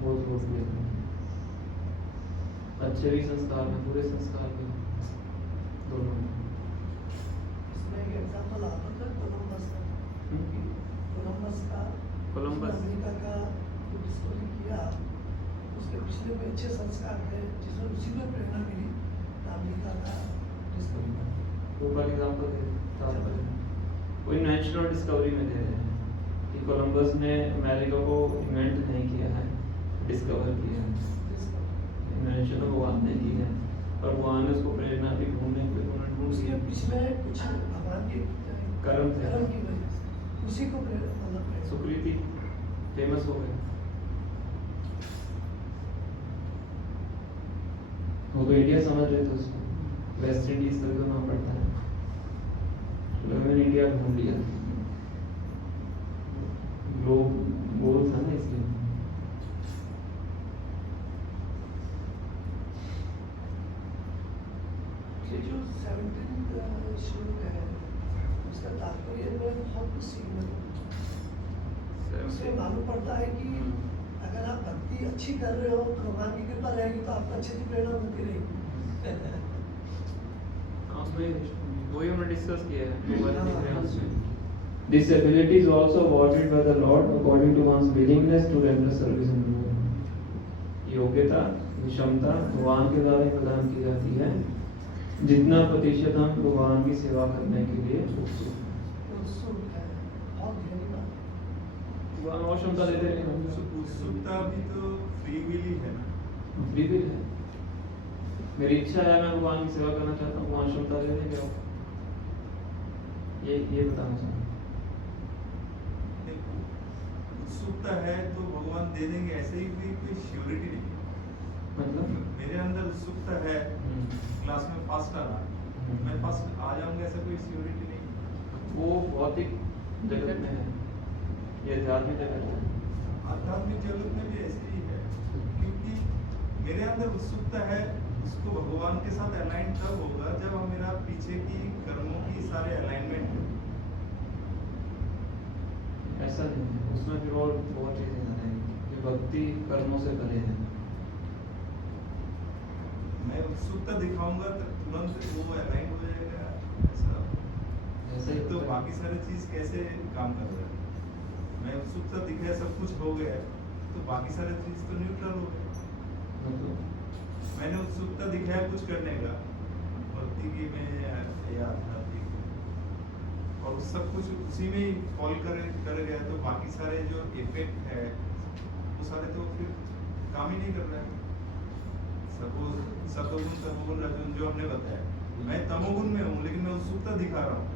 बहुत रोक देते हैं। अच्छे भी संस्कार में, बुरे संस्कार में, दोनों में। इसमें एक एग्जाम्पल आता था कोलंबस का। कोलंबस अमेरिका का जो डिस्कवरी किया, उसके पिछले में अच्छे संस्कार थे जिसमें उसी में प्रेरणा मिली अमेरिका का डिस्कवरी का। वो का एग्जांपल दे कोई नेचुरल डिस्कवरी में दे रहे हैं कि कोलंबस ने अमेरिका को इन्वेंट नहीं किया है, डिस्कवर किया है। इन्वेंशन भगवान ने की है, और भगवान ने उसको प्रेरणा दी ढूंढने के लिए, उन्होंने ढूंढ उसके लिया। पिछले कुछ भगवान के कर्म थे। कर्म की वजह से उसी को मतलब सुकृति फेमस हो गए। वो तो इंडिया समझ रहे थे उसको, वेस्ट इंडीज तक तो नाम पड़ता है, मैंने इंडिया ढूंढ लिया। लोग बोल था ना इसलिए। ये जो 17th श्लोक है उसका तात्पर्य में बहुत कुछ सीखने को उससे मालूम पड़ता है कि अगर आप भक्ति अच्छी कर रहे हो तो भगवान की कृपा रहेगी तो आपको अच्छी प्रेरणा मिलती रहेगी। उसमें वही हमने डिस्कस किया है। This ability is also awarded by the Lord according to one's willingness to render service and glory. योग्यता, क्षमता भगवान के द्वारा ही प्रदान की जाती है, जितना प्रतिशत हम भगवान की सेवा करने के लिए उत्सुक है, बहुत गहरी बात है। भगवान और क्षमता देते हैं। उत्सुकता भी तो फ्री विल ही है ना। फ्री विल है, मेरी इच्छा है मैं भगवान की सेवा करना चाहता हूँ, भगवान क्षमता दे देंगे आपको। ये बताना चाहता हूँ। उत्सुकता है तो भगवान दे देंगे, ऐसे ही कोई श्योरिटी नहीं है। मतलब मेरे अंदर उत्सुकता है क्लास में फर्स्ट आना, मैं फर्स्ट आ जाऊंगा ऐसा कोई श्योरिटी नहीं। वो भौतिक जगत में है, ये आध्यात्मिक जगत है। आध्यात्मिक जगत में भी ऐसे ही है, क्योंकि मेरे अंदर उत्सुकता है, उसको भगवान के साथ अलाइन तब होगा जब हम मेरा पीछे की कर्मों की सारे अलाइनमेंट हो। ऐसा नहीं है, उसमें फिर और बहुत चीजें आ रही हैं जो भक्ति कर्मों से परे है। मैं उत्सुकता दिखाऊंगा तो तुरंत वो अलाइन हो जाएगा, ऐसा ही। तो बाकी सारी चीज कैसे काम कर रहा है? मैं उत्सुकता दिखाया, सब कुछ हो गया, तो बाकी सारी चीज तो न्यूट्रल हो गया। मैंने उत्सुकता दिखाया कुछ करने का, भक्ति की में या आध्यात्मिक, और सब कुछ उसी में ही फॉल कर गया, तो बाकी सारे जो इफेक्ट है वो सारे तो फिर काम ही नहीं कर रहा है। सपोज सतोगुण तमोगुण रजोगुण जो हमने बताया, मैं तमोगुण में हूँ लेकिन मैं उत्सुकता दिखा रहा हूँ,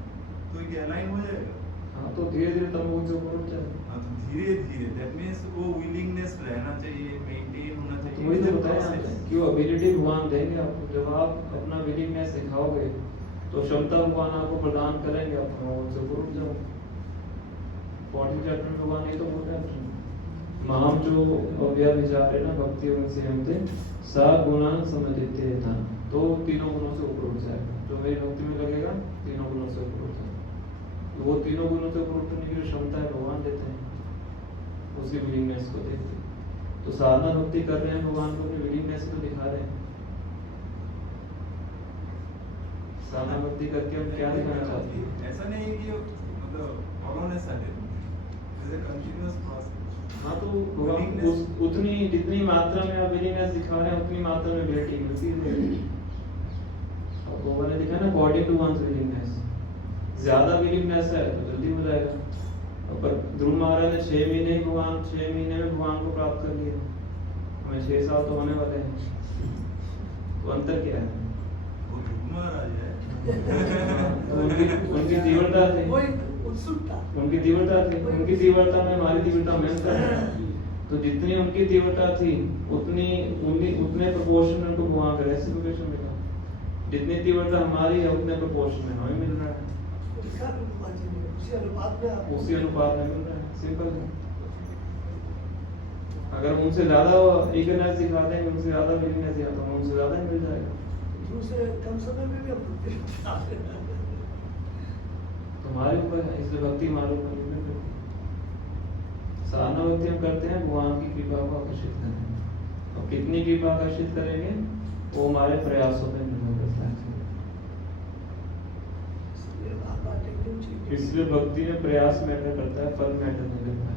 तो ये अलाइन हो जाएगा। हाँ तो धीरे धीरे तम गुण से ऊपर उठ जाएगा। हाँ, तो धीरे धीरे दैट मीन्स वो विलिंगनेस रहना चाहिए, मेंटेन होना तो चाहिए। वही तो It's a बताया process. कि वो एबिलिटी भगवान देंगे आपको, जब आप अपना विलिंगनेस दिखाओगे तो क्षमता भगवान आपको प्रदान करेंगे, अपना उनसे ऊपर उठ जाओगे। 40 चैप्टर में भगवान ये तो बोल रहे हैं, माम जो अव्यभिचारे ना भक्ति योग से हमते सा गुणान समझते था, तो तीनों गुणों से ऊपर उठ जाएगा। जो मेरी भक्ति में लगेगा तीनों गुणों से ऊपर उठ जाएगा। तो वो तीनों गुणों से ऊपर उठने की जो क्षमता है भगवान देते हैं, उसकी विलिंगनेस को देखते हैं। तो साधना भक्ति कर रहे हैं, भगवान को अपनी विलिंगनेस को दिखा रहे हैं। साधना भक्ति करके हम क्या दिखाना चाहते हैं? ऐसा नहीं है कि मतलब all on a sudden. It's a continuous process. हाँ तो भगवान उतनी जितनी मात्रा में आप विलिंगनेस दिखा रहे हैं उतनी मात्रा में एबिलिटी मिलती है। अब भगवान ने दिखा ना अकॉर्डिंग टू वंस विलिंगनेस, ज्यादा विलिंगनेस है तो जल्दी हो जाएगा। पर ध्रुव महाराज ने 6 महीने ही भगवान 6 महीने में भगवान को प्राप्त कर लिया, हमें 6 साल तो होने वाले हैं। तो अंतर क्या है? वो ध्रुव महाराज है। तो उनकी तीव्रता थी, वही उत्सुकता, उनकी तीव्रता थी, उनकी तीव्रता में हमारी तीव्रता में अंतर है। तो जितनी उनकी तीव्रता थी उतने प्रोपोर्शन में उनको भगवान का रेसिप्रोकेशन मिला। जितनी तीव्रता हमारी है उतने प्रोपोर्शन में हमें मिल रहा है, उसी अनुपात में आप उसी अनुपात में मिल रहा है। सिंपल है। अगर उनसे ज्यादा ईगरनेस दिखाते हैं, उनसे ज्यादा विलिंगनेस दिखाते हैं, उनसे ज्यादा ही मिल जाएगा। दूसरे कम समय में भी हम भक्ति तो हमारे ऊपर है, इसलिए भक्ति हमारे ऊपर निर्भर करती है। साधना भक्ति हम करते हैं भगवान की कृपा को आकर्षित करने, और कितनी कृपा आकर्षित करेंगे वो हमारे प्रयासों पर निर्भर करता है। इसलिए भक्ति में प्रयास मैटर करता है, फल मैटर नहीं करता है।